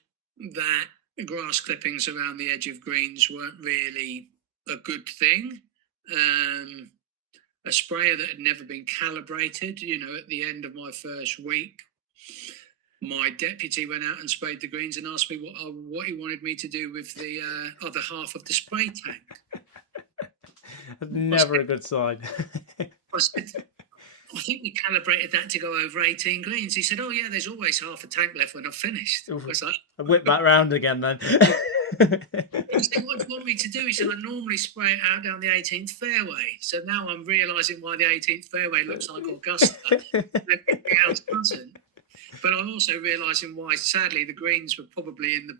that grass clippings around the edge of greens weren't really a good thing. A sprayer that had never been calibrated, at the end of my first week, my deputy went out and sprayed the greens and asked me what he wanted me to do with the other half of the spray tank. Never a good sign. I said, I think we calibrated that to go over 18 greens. He said, oh, yeah, there's always half a tank left when I've finished. I was like, I whip that round again then. He said, what do you want me to do? He said, I normally spray it out down the 18th fairway. So now I'm realising why the 18th fairway looks like Augusta and everything else doesn't. But I'm also realising why, sadly, the greens were probably in the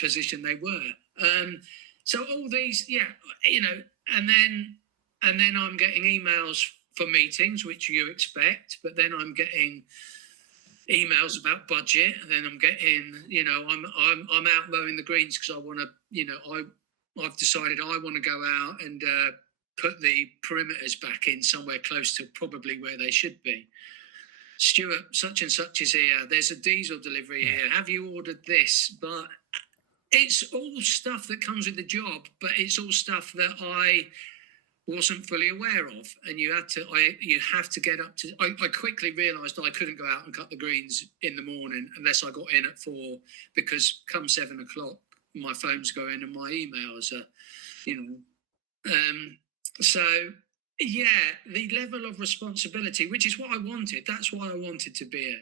position they were. So all these, and then I'm getting emails for meetings, which you expect, but then I'm getting emails about budget, and then I'm getting, I'm out mowing the greens because I want to, I've decided I want to go out and put the perimeters back in somewhere close to probably where they should be. Stuart, such and such is here. There's a diesel delivery here. Have you ordered this? But it's all stuff that comes with the job, but it's all stuff that I wasn't fully aware of, and you have to get up to. I quickly realised I couldn't go out and cut the greens in the morning unless I got in at 4, because come 7 o'clock, my phone's going and my emails are, So yeah, the level of responsibility, which is what I wanted. That's why I wanted to be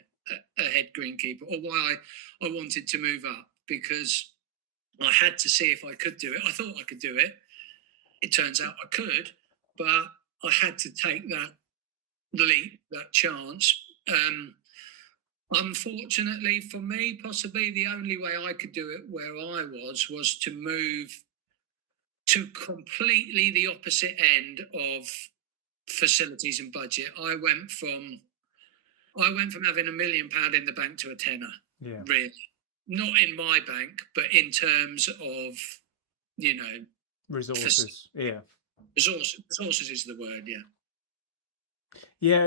a head greenkeeper, or why I wanted to move up, because I had to see if I could do it. I thought I could do it. It turns out I could, but I had to take that leap, that chance. Unfortunately for me, possibly the only way I could do it where I was to move to completely the opposite end of facilities and budget. I went from having £1 million in the bank to a tenner. Yeah. Really, not in my bank, but in terms of Resources. Yeah. Resources is the word. Yeah. Yeah,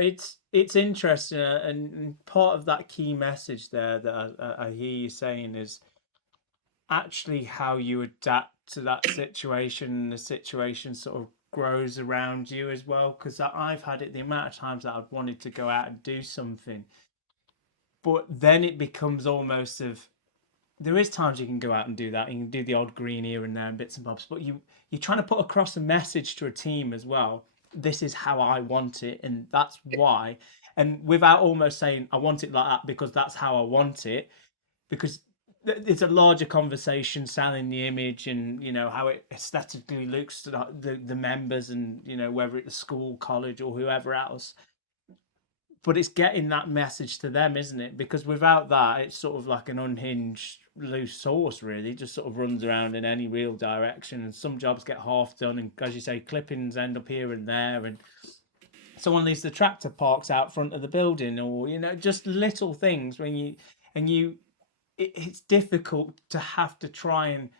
it's interesting, and part of that key message there that I hear you saying is actually how you adapt to that situation. The situation sort of grows around you as well, because I've had it the amount of times that I've wanted to go out and do something, but then it becomes almost of, there is times you can go out and do that, and you can do the odd green here and there and bits and bobs, but you're trying to put across a message to a team as well. This is how I want it, and that's why. And without almost saying I want it like that because that's how I want it, because it's a larger conversation selling the image, and how it aesthetically looks to the members, and whether it's school, college, or whoever else. But it's getting that message to them, isn't it? Because without that, it's sort of like an unhinged loose horse, really. It just sort of runs around in any real direction, and some jobs get half done, and as you say, clippings end up here and there, and someone leaves the tractor parks out front of the building, or just little things. It's difficult to have to try and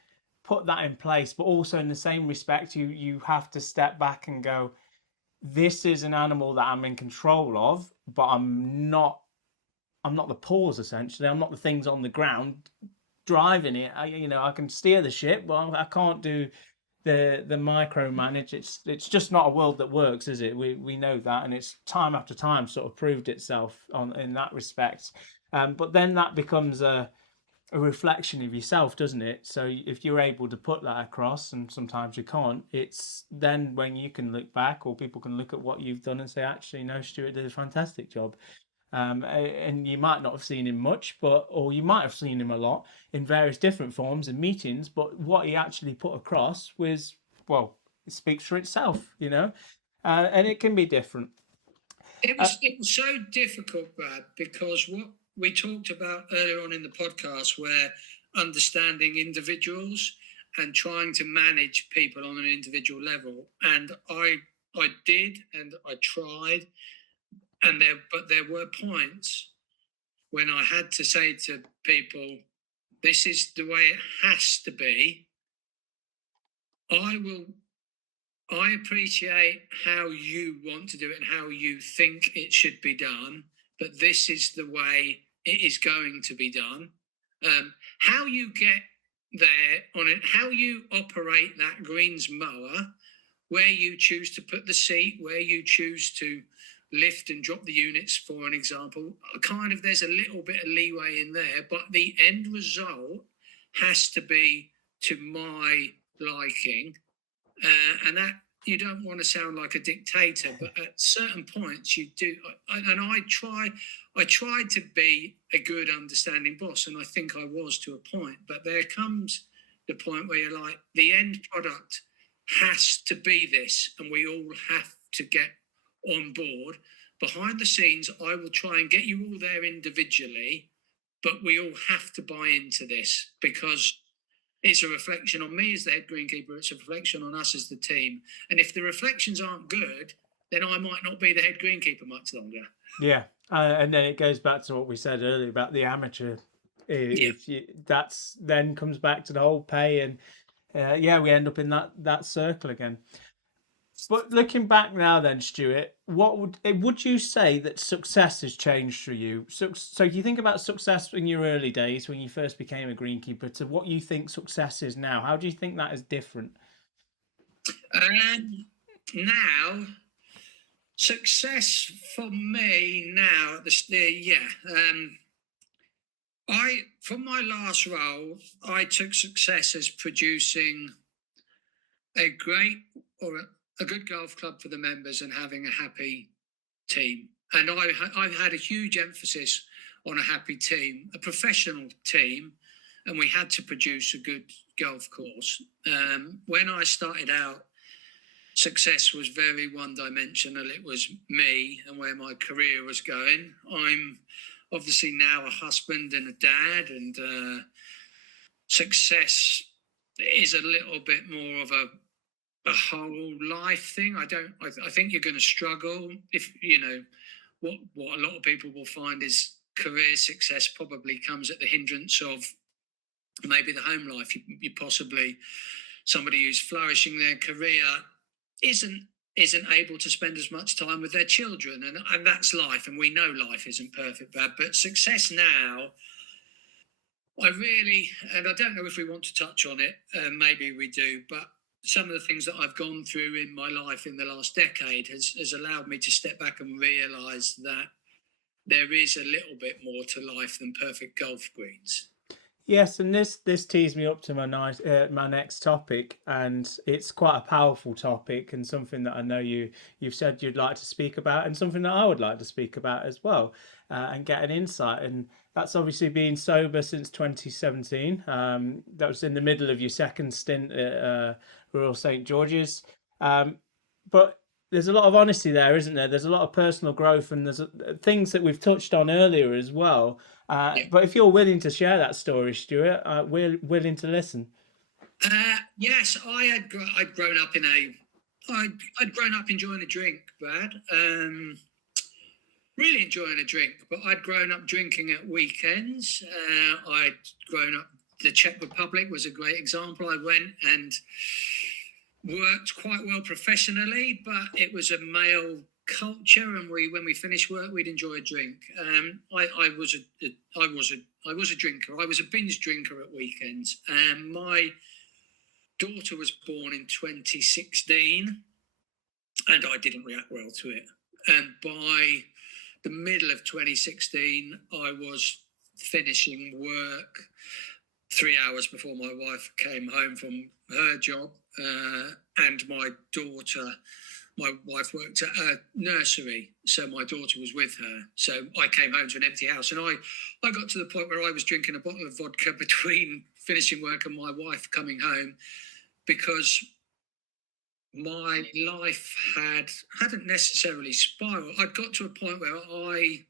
put that in place, but also in the same respect, you have to step back and go, this is an animal that I'm in control of, but I'm not the paws, essentially. I'm not the things on the ground driving it. I can steer the ship, but I can't do the micromanage. It's just not a world that works, is it? We know that, and it's time after time sort of proved itself on in that respect. But then that becomes a reflection of yourself, doesn't it? So if you're able to put that across, and sometimes you can't, it's then when you can look back, or people can look at what you've done and say, actually, no, Stuart did a fantastic job. And you might not have seen him much, or you might have seen him a lot in various different forms and meetings, but what he actually put across was, well, it speaks for itself. And it can be different. It was so difficult, Brad, because what we talked about earlier on in the podcast, where understanding individuals and trying to manage people on an individual level, and I did, and I tried, but there were points when I had to say to people, "This is the way it has to be." I appreciate how you want to do it and how you think it should be done, but this is the way it is going to be done. How you get there on it, how you operate that greens mower, where you choose to put the seat, where you choose to lift and drop the units, for an example, kind of there's a little bit of leeway in there, but the end result has to be to my liking. And that, you don't want to sound like a dictator, but at certain points you do. And I tried to be a good, understanding boss, and I think I was to a point. But there comes the point where you're like, the end product has to be this, and we all have to get on board. Behind the scenes, I will try and get you all there individually, but we all have to buy into this, because it's a reflection on me as the head greenkeeper. It's a reflection on us as the team. And if the reflections aren't good, then I might not be the head greenkeeper much longer. Yeah, and then it goes back to what we said earlier about the amateur. If you, that's then comes back to the whole pay, and yeah, we end up in that circle again. But looking back now, then, Stuart, what would you say that success has changed for you? So you think about success in your early days when you first became a greenkeeper to what you think success is now. How do you think that is different? Now, success for me now, from my last role, I took success as producing a great or a good golf club for the members and having a happy team. And I've had a huge emphasis on a happy team, a professional team, and we had to produce a good golf course. When I started out, success was very one-dimensional. It was me and where my career was going. I'm obviously now a husband and a dad, and success is a little bit more of a whole life thing. I think you're going to struggle if what a lot of people will find is career success probably comes at the hindrance of maybe the home life. You possibly, somebody who's flourishing their career isn't able to spend as much time with their children, and that's life, and we know life isn't perfect, but success now, and I don't know if we want to touch on it, maybe we do, but some of the things that I've gone through in my life in the last decade has allowed me to step back and realise that there is a little bit more to life than perfect golf greens. Yes, and this tees me up to my next topic, and it's quite a powerful topic and something that I know you've said you'd like to speak about, and something that I would like to speak about as well, and get an insight. And that's obviously been sober since 2017. That was in the middle of your second stint at Royal St George's, but there's a lot of honesty there, isn't there? There's a lot of personal growth, and there's things that we've touched on earlier as well. But if you're willing to share that story, Stuart, we're willing to listen. Yes, I'd grown up I'd grown up enjoying a drink, Brad. Really enjoying a drink, but I'd grown up drinking at weekends. I'd grown up the Czech Republic was a great example. I went and worked quite well professionally, but it was a male culture, and when we finished work, we'd enjoy a drink. I was a drinker. I was a binge drinker at weekends. My daughter was born in 2016, and I didn't react well to it. And by the middle of 2016, I was finishing work 3 hours before my wife came home from her job, and my wife worked at a nursery, so my daughter was with her. So I came home to an empty house, and I got to the point where I was drinking a bottle of vodka between finishing work and my wife coming home, because my life hadn't necessarily spiraled. I'd got to a point where I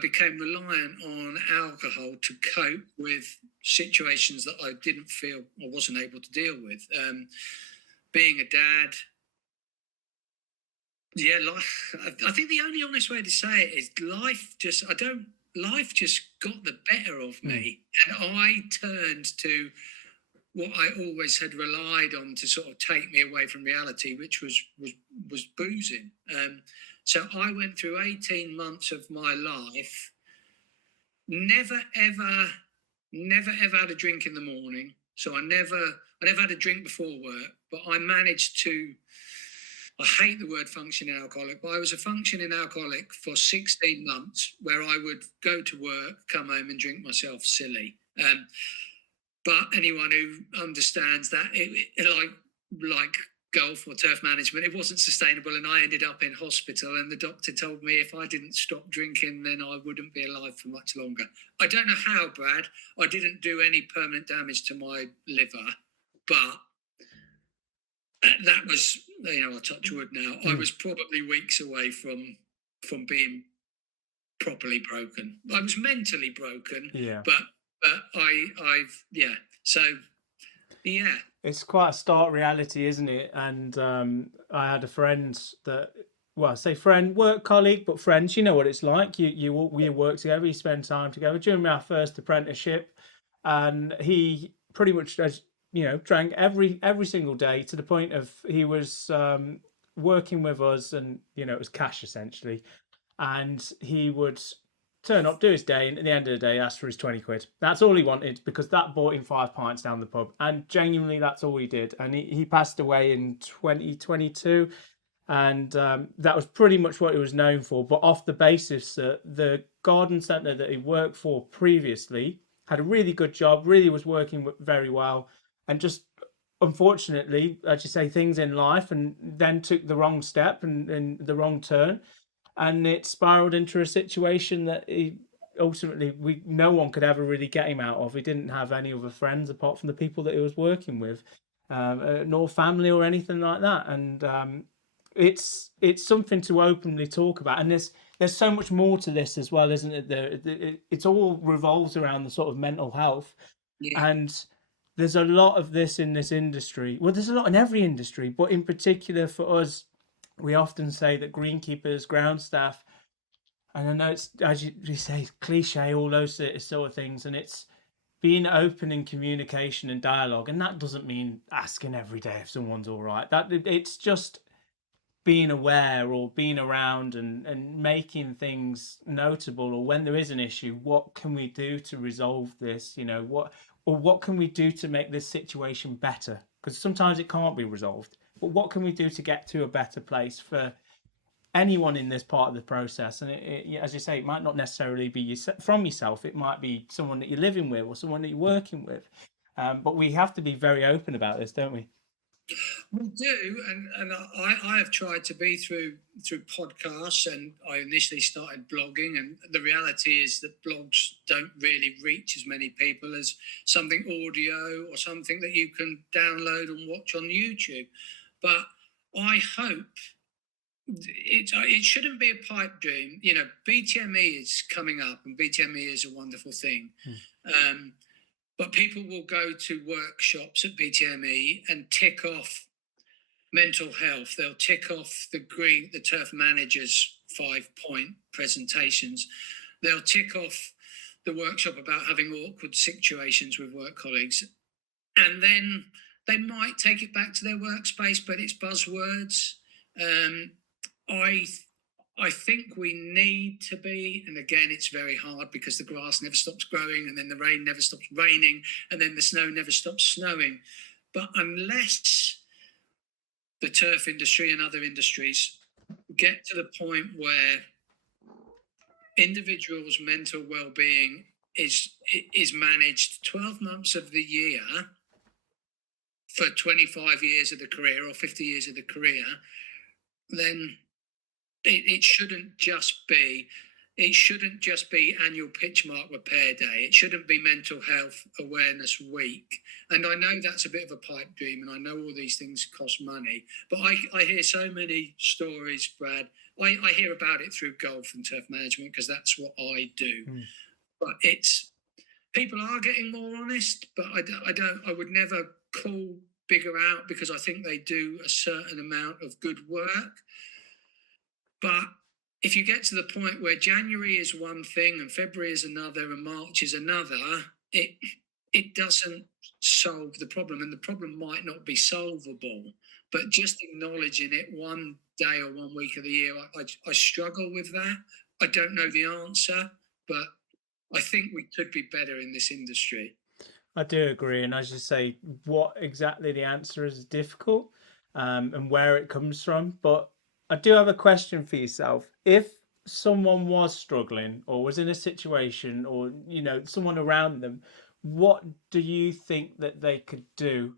became reliant on alcohol to cope with situations that I didn't feel I wasn't able to deal with. Being a dad, life. I think the only honest way to say it is life just got the better of me, and I turned to what I always had relied on to sort of take me away from reality, which was boozing. So I went through 18 months of my life, never ever had a drink in the morning. So I never had a drink before work, but I managed to. I hate the word functioning alcoholic, but I was a functioning alcoholic for 16 months, where I would go to work, come home and drink myself silly. But anyone who understands that, like golf or turf management, it wasn't sustainable, and I ended up in hospital, and the doctor told me if I didn't stop drinking, then I wouldn't be alive for much longer. I don't know how, Brad. I didn't do any permanent damage to my liver, but that was, I touch wood now. I was probably weeks away from being properly broken. I was mentally broken, but so yeah. It's quite a stark reality, isn't it? And I had a friend that, well, I say friend, work colleague, but friends. You know what it's like. We work together, you spend time together. During our first apprenticeship, and he pretty much drank every single day, to the point of he was working with us, and it was cash essentially, and he would turn up, do his day, and at the end of the day ask for his 20 quid. That's all he wanted, because that bought him 5 pints down the pub, and genuinely that's all he did. And he passed away in 2022, and that was pretty much what he was known for. But off the basis that the garden centre that he worked for previously had a really good job, really was working very well, and just unfortunately, as you say, things in life, and then took the wrong step and the wrong turn, and it spiraled into a situation that no one could ever really get him out of. He didn't have any other friends apart from the people that he was working with, nor family or anything like that. And it's something to openly talk about. And there's so much more to this as well, isn't it? It's all revolves around the sort of mental health, and there's a lot of this in this industry. Well, there's a lot in every industry, but in particular for us, we often say that greenkeepers, ground staff, and I know it's, as you say, cliche, all those sort of things, and it's being open in communication and dialogue. And that doesn't mean asking every day if someone's all right. It's just being aware, or being around, and making things notable, or when there is an issue, what can we do to resolve this? What can we do to make this situation better? Because sometimes it can't be resolved, but what can we do to get to a better place for anyone in this part of the process? And as you say, it might not necessarily be from yourself. It might be someone that you're living with, or someone that you're working with. But we have to be very open about this, don't we? We do, and I have tried to be through podcasts, and I initially started blogging, and the reality is that blogs don't really reach as many people as something audio or something that you can download and watch on YouTube. But I hope it shouldn't be a pipe dream. BTME is coming up, and BTME is a wonderful thing. But people will go to workshops at BTME and tick off mental health. They'll tick off the turf managers 5-point presentations. They'll tick off the workshop about having awkward situations with work colleagues, and then they might take it back to their workspace, but it's buzzwords. Um, I I think we need to be, and again, it's very hard because the grass never stops growing, and then the rain never stops raining, and then the snow never stops snowing. But unless the turf industry and other industries get to the point where individuals' mental well-being is managed 12 months of the year for 25 years of the career or 50 years of the career, then it shouldn't just be annual pitch mark repair day. It shouldn't be mental health awareness week. And I know that's a bit of a pipe dream, and I know all these things cost money, but I hear so many stories, Brad. I hear about it through golf and turf management because that's what I do. But it's people are getting more honest, but I would never call bigger out because I think they do a certain amount of good work. But if you get to the point where January is one thing and February is another and March is another, it doesn't solve the problem, and the problem might not be solvable. But just acknowledging it one day or 1 week of the year, I struggle with that. I don't know the answer, but I think we could be better in this industry. I do agree, and as you say, what exactly the answer is difficult, and where it comes from. But I do have a question for yourself. If someone was struggling or was in a situation, or someone around them, what do you think that they could do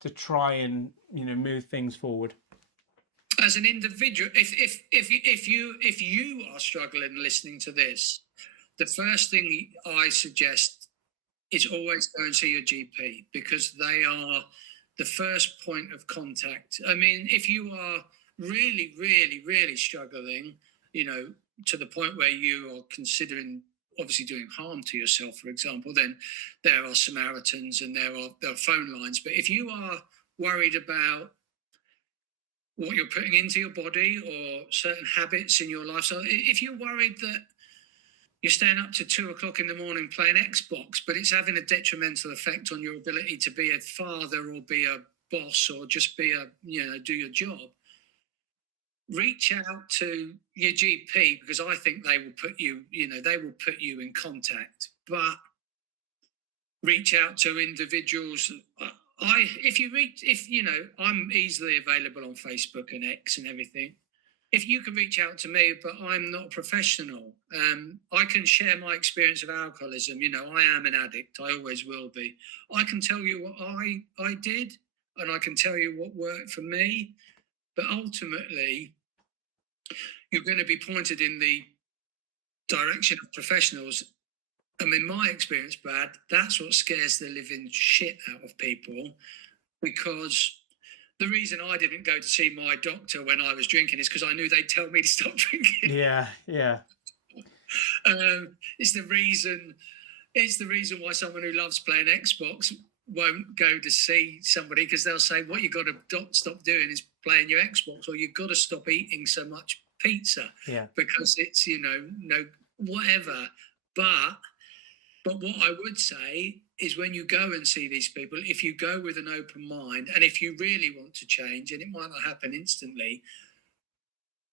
to try and move things forward? As an individual, if you are struggling listening to this, the first thing I suggest is always go and see your GP, because they are the first point of contact. I mean, if you are really, really, really struggling, to the point where you are considering obviously doing harm to yourself, for example, then there are Samaritans and there are phone lines. But if you are worried about what you're putting into your body or certain habits in your lifestyle, if you're worried that you're staying up to 2 o'clock in the morning playing Xbox, but it's having a detrimental effect on your ability to be a father or be a boss or just be do your job, reach out to your GP, because I think they will put you in contact. But reach out to individuals. I'm easily available on Facebook and X and everything. If you can reach out to me, but I'm not a professional, I can share my experience of alcoholism. I am an addict. I always will be. I can tell you what I did, and I can tell you what worked for me. But ultimately, you're going to be pointed in the direction of professionals. And in my experience, Brad, that's what scares the living shit out of people, because the reason I didn't go to see my doctor when I was drinking is because I knew they'd tell me to stop drinking. Yeah. It's the reason. It's the reason why someone who loves playing Xbox won't go to see somebody, because they'll say, what you've got to stop doing is playing your Xbox, or you've got to stop eating so much pizza. Yeah. Because it's, whatever. But what I would say is, when you go and see these people, if you go with an open mind, and if you really want to change, and it might not happen instantly,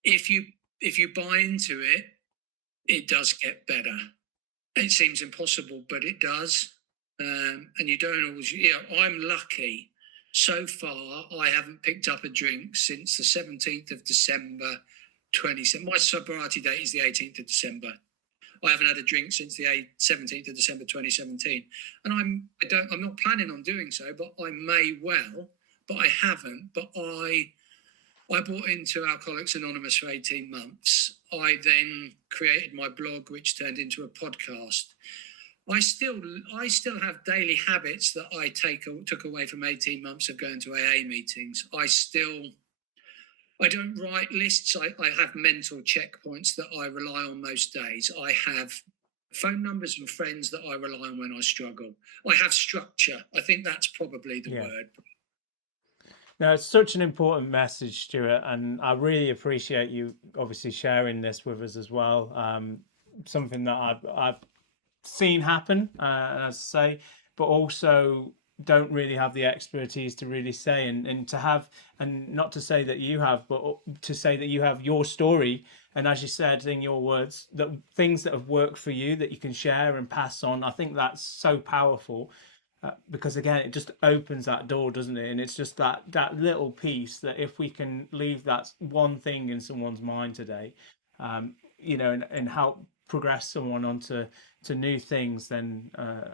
if you buy into it, it does get better. It seems impossible, but it does. And you don't always, I'm lucky. So far, I haven't picked up a drink since the 17th of December, 2017. My sobriety date is the 18th of December. I haven't had a drink since the 17th of December 2017, and I'm not planning on doing so, but I may well. But I haven't. But I bought into Alcoholics Anonymous for 18 months. I then created my blog, which turned into a podcast. I still have daily habits that I took away from 18 months of going to AA meetings. I don't write lists. I have mental checkpoints that I rely on most days. I have phone numbers and friends that I rely on when I struggle. I have structure. I think that's probably the word. No, it's such an important message, Stuart, and I really appreciate you obviously sharing this with us as well. Something that I've seen happen, as I say, but also don't really have the expertise to really say, and to have, and not to say that you have, but to say that you have your story, and as you said in your words, that things that have worked for you that you can share and pass on. I think that's so powerful, because again, it just opens that door, doesn't it? And it's just that little piece that if we can leave that one thing in someone's mind today, and help progress someone onto to new things, then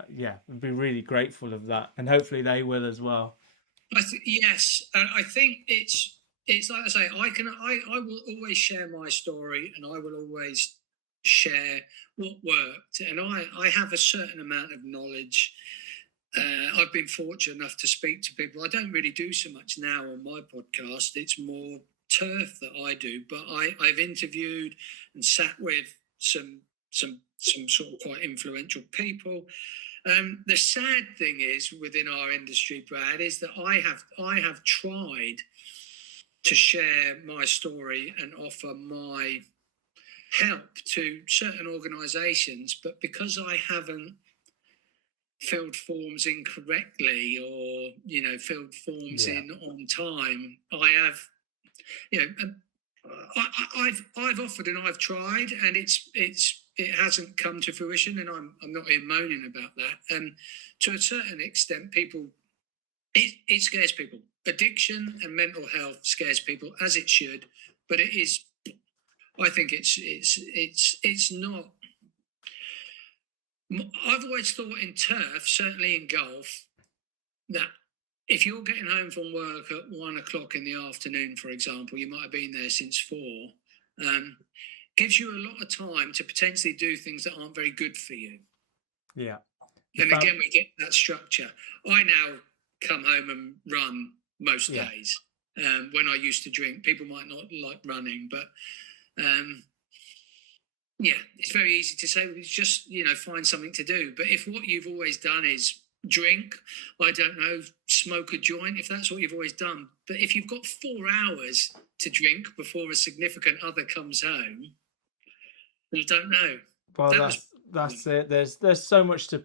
yeah, I'd be really grateful of that, and hopefully they will as well. Yes, and I think it's like I say, I will always share my story, and I will always share what worked, and I have a certain amount of knowledge. I've been fortunate enough to speak to people. I don't really do so much now on my podcast. It's more turf that I do, but I've interviewed and sat with some sort of quite influential people. The sad thing is within our industry, Brad, is that I have tried to share my story and offer my help to certain organisations, but because I haven't filled forms incorrectly, or filled forms Yeah, in on time, I have you know I've offered and I've tried, and it hasn't come to fruition, and I'm not here moaning about that. To a certain extent, people it scares people. Addiction and mental health scares people, as it should, but it is. I think it's not. I've always thought in turf, certainly in golf, that if you're getting home from work at 1 o'clock in the afternoon, for example, you might have been there since 4. Gives you a lot of time to potentially do things that aren't very good for you. yeah. You And found, again, we get that structure. I now come home and run most yeah, days. When I used to drink, people might not like running, but yeah, it's very easy to say, just find something to do. But if what you've always done is drink, I don't know, smoke a joint, if that's what you've always done. But if you've got 4 hours to drink before a significant other comes home, I don't know. well, That was that's it. There's so much to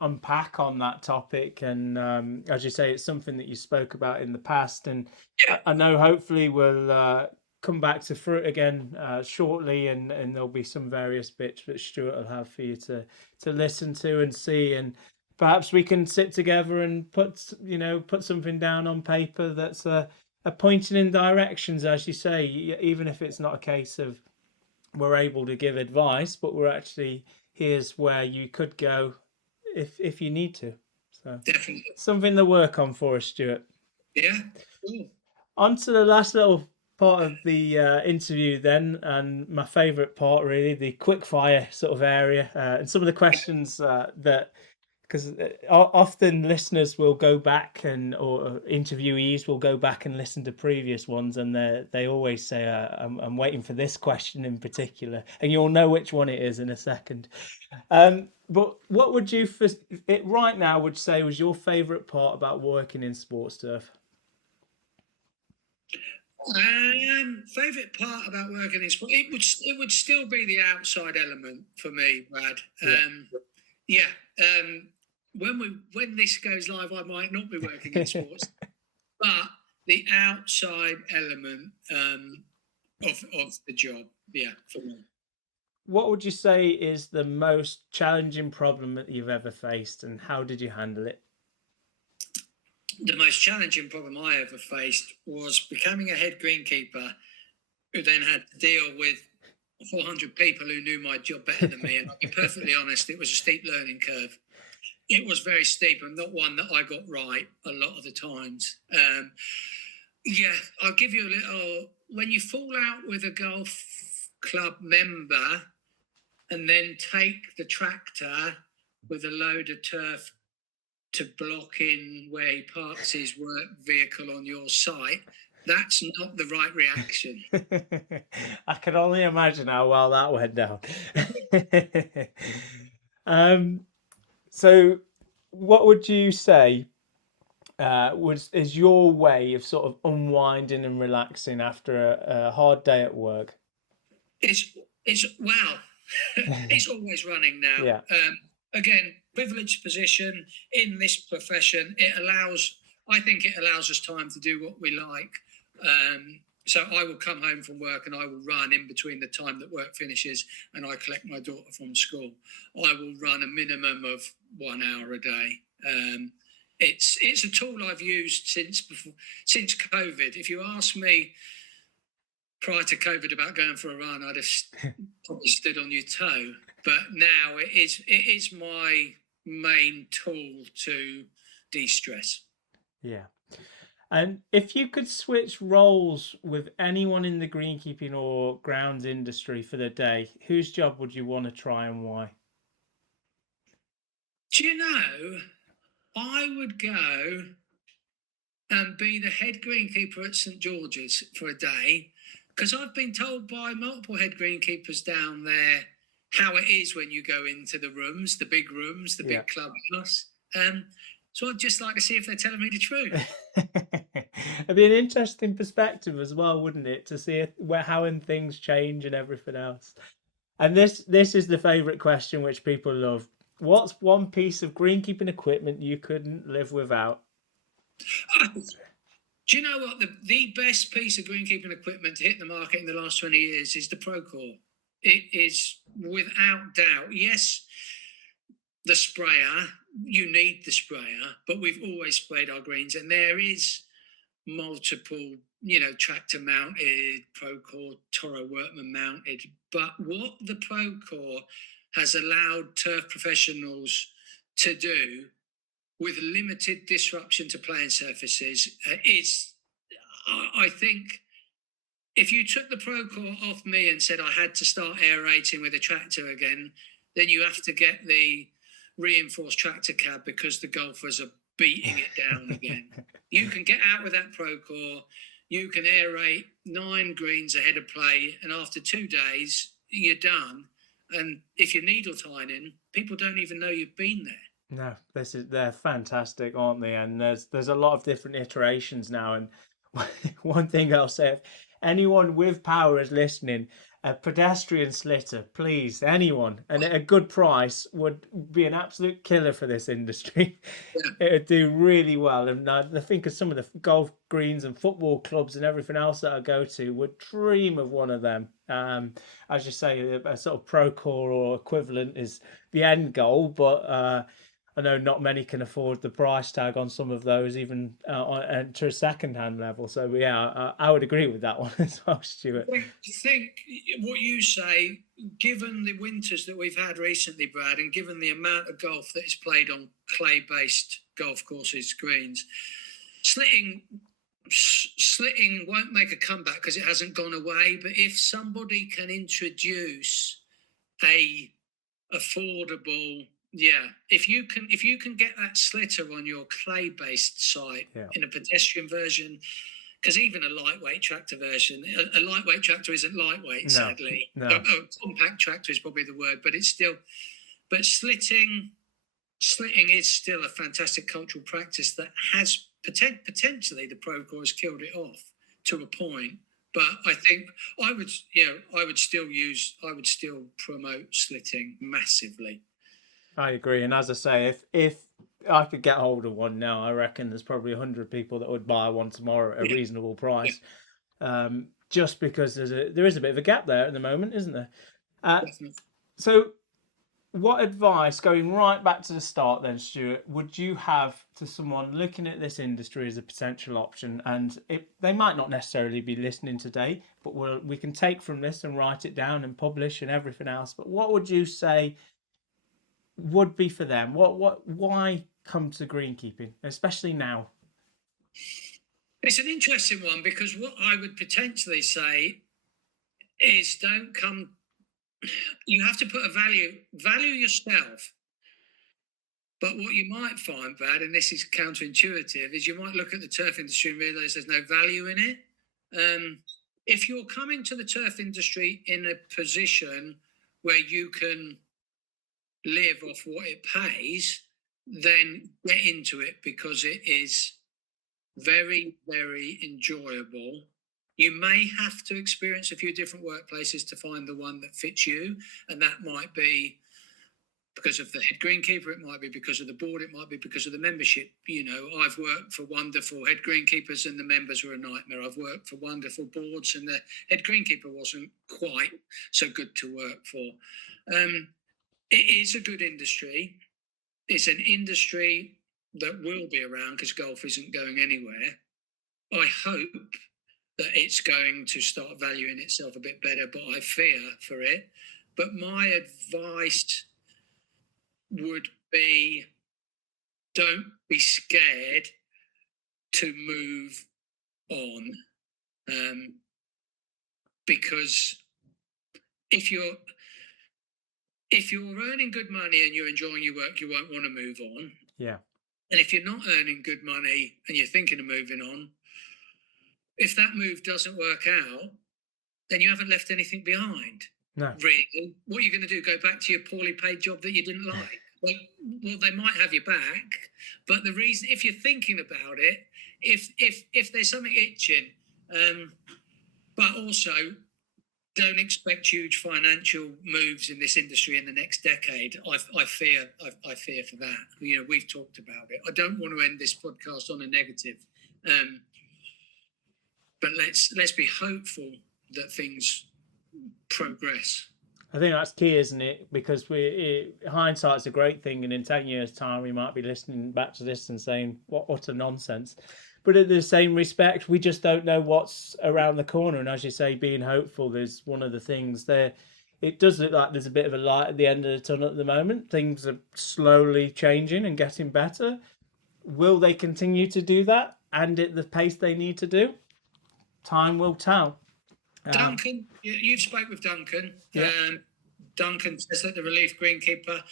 unpack on that topic, and as you say, it's something that you spoke about in the past, and yeah, I know hopefully we'll come back to fruit again shortly, and there'll be some various bits that Stuart will have for you to listen to and see, and perhaps we can sit together and put something down on paper that's a pointing in directions, as you say, even if it's not a case of we're able to give advice, but we're actually, here's where you could go if you need to. So definitely. something to work on for us, Stuart. Yeah. Cool. On to the last little part of the interview then, and my favourite part really, the quick fire sort of area, and some of the questions that, because often listeners will go back, and or interviewees will go back and listen to previous ones, and they always say, I'm waiting for this question in particular, and you'll know which one it is in a second. But what would you for it right now would say was your favourite part about working in sports turf? Favorite part about working in sport, it would still be the outside element for me, Brad. Yeah. Yeah. When this goes live, I might not be working in sports, but the outside element of the job, yeah, for me. What would you say is the most challenging problem that you've ever faced, and how did you handle it? The most challenging problem I ever faced was becoming a head greenkeeper, who then had to deal with 400 people who knew my job better than me. And I'll be perfectly honest, it was a steep learning curve. It was very steep, and not one that I got right a lot of the times. Yeah, I'll give you a little. When you fall out with a golf club member and then take the tractor with a load of turf to block in where he parks his work vehicle on your site, that's not the right reaction. I can only imagine how well that went down. um, so, what would you say is your way of sort of unwinding and relaxing after a hard day at work? It's well, it's always running now. Yeah, again, privileged position in this profession. I think it allows us time to do what we like. So I will come home from work and I will run in between the time that work finishes and I collect my daughter from school. I will run a minimum of 1 hour a day. It's a tool I've used since COVID. If you ask me prior to COVID about going for a run, I'd have probably stood on your toe. But now it is my main tool to de-stress. Yeah. And if you could switch roles with anyone in the greenkeeping or grounds industry for the day, whose job would you want to try and why? Do you know, I would go and be the head greenkeeper at St George's for a day, because I've been told by multiple head greenkeepers down there how it is when you go into the rooms, the big rooms, the big clubhouse. So I'd just like to see if they're telling me the truth. It'd be an interesting perspective as well, wouldn't it, to see how things change and everything else. And this is the favourite question which people love. What's one piece of greenkeeping equipment you couldn't live without? Do you know what? The best piece of greenkeeping equipment to hit the market in the last 20 years is the Procore. It is without doubt. Yes, the sprayer, you need the sprayer, but we've always sprayed our greens, and there is multiple, tractor mounted, Procore, Toro Workman mounted. But what the Procore has allowed turf professionals to do with limited disruption to playing surfaces is, I think, if you took the Procore off me and said I had to start aerating with a tractor again, then you have to get the reinforced tractor cab because the golfers are beating it down again. You can get out with that Procore, you can aerate 9 greens ahead of play, and after 2 days, you're done. And if you're needle tying, people don't even know you've been there. No, they're fantastic, aren't they? And there's a lot of different iterations now. And one thing I'll say, if anyone with power is listening, a pedestrian slitter, please, anyone, and at a good price would be an absolute killer for this industry. Yeah. It'd do really well. And I think of some of the golf greens and football clubs and everything else that I go to would dream of one of them. As you say, a sort of Procore or equivalent is the end goal, but I know not many can afford the price tag on some of those, even to a second-hand level. So yeah, I would agree with that one as well, Stuart. I think what you say, given the winters that we've had recently, Brad, and given the amount of golf that is played on clay-based golf courses, greens, slitting won't make a comeback because it hasn't gone away. But if somebody can introduce a affordable, if you can get that slitter on your clay-based site in a pedestrian version, because even a lightweight tractor version, a lightweight tractor isn't lightweight, sadly. No. A compact tractor is probably the word, but it's still. But slitting is still a fantastic cultural practice that has potentially the Procore has killed it off to a point. But I think I would still promote slitting massively. I agree, and as I say, if I could get hold of one now, I reckon there's probably 100 people that would buy one tomorrow at a reasonable price. Just because there is a bit of a gap there at the moment, isn't there? So, what advice, going right back to the start then, Stuart, would you have to someone looking at this industry as a potential option? And they might not necessarily be listening today, but we can take from this and write it down and publish and everything else. But what would you say would be for them? Why come to greenkeeping, especially now? It's an interesting one, because what I would potentially say is don't come. You have to put a value yourself. But what you might find, Brad, and this is counterintuitive, is you might look at the turf industry and realise there's no value in it. If you're coming to the turf industry in a position where you can live off what it pays, then get into it, because it is very, very enjoyable. You may have to experience a few different workplaces to find the one that fits you, and that might be because of the head greenkeeper, it might be because of the board, it might be because of the membership. You know, I've worked for wonderful head greenkeepers and the members were a nightmare. I've worked for wonderful boards and the head greenkeeper wasn't quite so good to work for. It is a good industry. It's an industry that will be around because golf isn't going anywhere. I hope that it's going to start valuing itself a bit better, but I fear for it. But my advice would be, don't be scared to move on, because if you're earning good money and you're enjoying your work, you won't want to move on. Yeah. And if you're not earning good money and you're thinking of moving on, if that move doesn't work out, then you haven't left anything behind. No. Really, what are you going to do? Go back to your poorly paid job that you didn't like? Well, they might have you back, but the reason, if you're thinking about it, if there's something itching, but also don't expect huge financial moves in this industry in the next decade. I fear for that. You know, we've talked about it. I don't want to end this podcast on a negative, but let's be hopeful that things progress. I think that's key, isn't it? Because hindsight's a great thing, and in 10 years' time, we might be listening back to this and saying, "What utter nonsense." But in the same respect, we just don't know what's around the corner. And as you say, being hopeful is one of the things there. It does look like there's a bit of a light at the end of the tunnel at the moment. Things are slowly changing and getting better. Will they continue to do that and at the pace they need to do? Time will tell. Duncan, you spoke with Duncan. Yeah. Duncan says that the relief greenkeeper,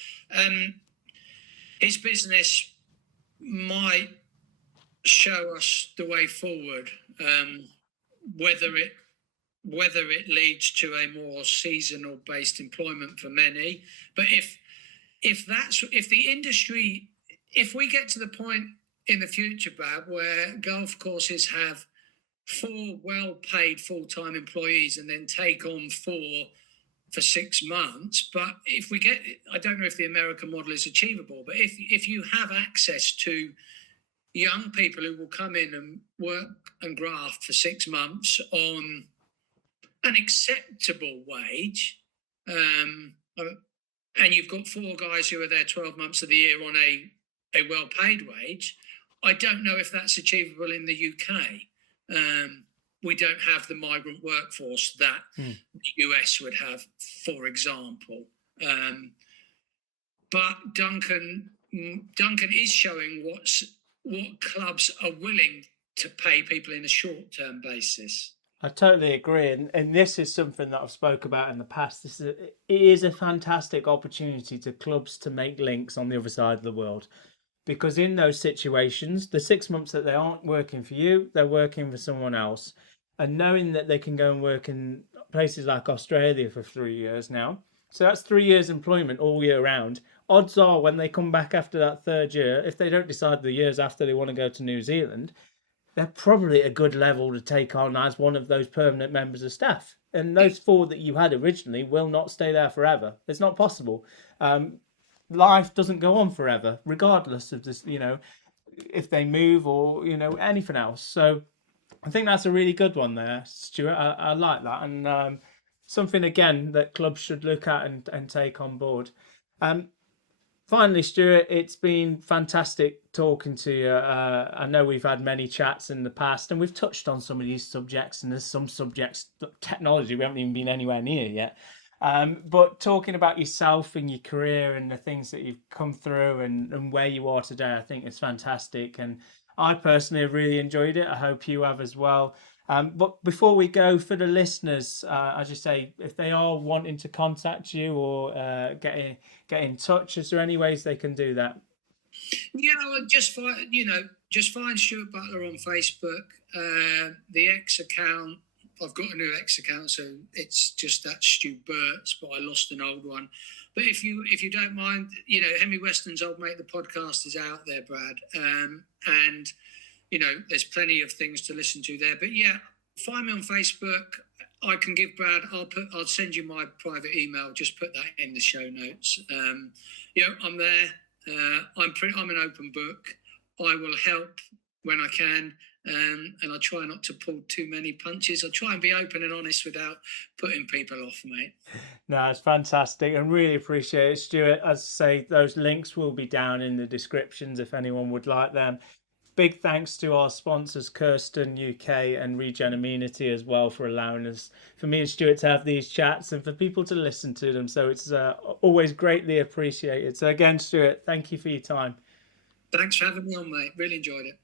his business might show us the way forward. Whether it leads to a more seasonal based employment for many, but if the industry, if we get to the point in the future, Bab, where golf courses have 4 well-paid full-time employees and then take on 4 for 6 months. But if we get, I don't know if the American model is achievable, but if you have access to young people who will come in and work and graft for 6 months on an acceptable wage, and you've got 4 guys who are there 12 months of the year on a well-paid wage, I don't know if that's achievable in the UK. We don't have the migrant workforce that the US would have, for example. But Duncan is showing what clubs are willing to pay people in a short-term basis. I totally agree, and this is something that I've spoke about in the past. It is a fantastic opportunity to clubs to make links on the other side of the world. Because in those situations, the 6 months that they aren't working for you, they're working for someone else. And knowing that they can go and work in places like Australia for 3 years now, so that's 3 years employment all year round. Odds are when they come back after that 3rd year, if they don't decide the years after they want to go to New Zealand, they're probably a good level to take on as one of those permanent members of staff. And those 4 that you had originally will not stay there forever. It's not possible. Life doesn't go on forever, regardless of this, you know, if they move or, you know, anything else. So I think that's a really good one there, Stuart. I like that. And something, again, that clubs should look at and take on board. Finally, Stuart, it's been fantastic talking to you. I know we've had many chats in the past and we've touched on some of these subjects, and there's some subjects, technology, we haven't even been anywhere near yet. But talking about yourself and your career and the things that you've come through and where you are today, I think it's fantastic. And I personally have really enjoyed it. I hope you have as well. But before we go, for the listeners, as you say, if they are wanting to contact you or get in touch, is there any ways they can do that? Yeah, well, just find Stuart Butler on Facebook. The X account, I've got a new X account, so it's just that Stu Burt's, but I lost an old one. But if you don't mind, you know, Henry Weston's Old Mate, the podcast is out there, Brad, and you know, there's plenty of things to listen to there. But yeah, find me on Facebook. I can give Brad. I'll send you my private email. Just put that in the show notes. I'm there. I'm an open book. I will help when I can, and I try not to pull too many punches. I try and be open and honest without putting people off, mate. No, it's fantastic and really appreciate it, Stuart. As I say, those links will be down in the descriptions if anyone would like them. Big thanks to our sponsors, Kirsten UK and Regen Amenity as well, for allowing us, for me and Stuart, to have these chats and for people to listen to them. So it's always greatly appreciated. So again, Stuart, thank you for your time. Thanks for having me on, mate. Really enjoyed it.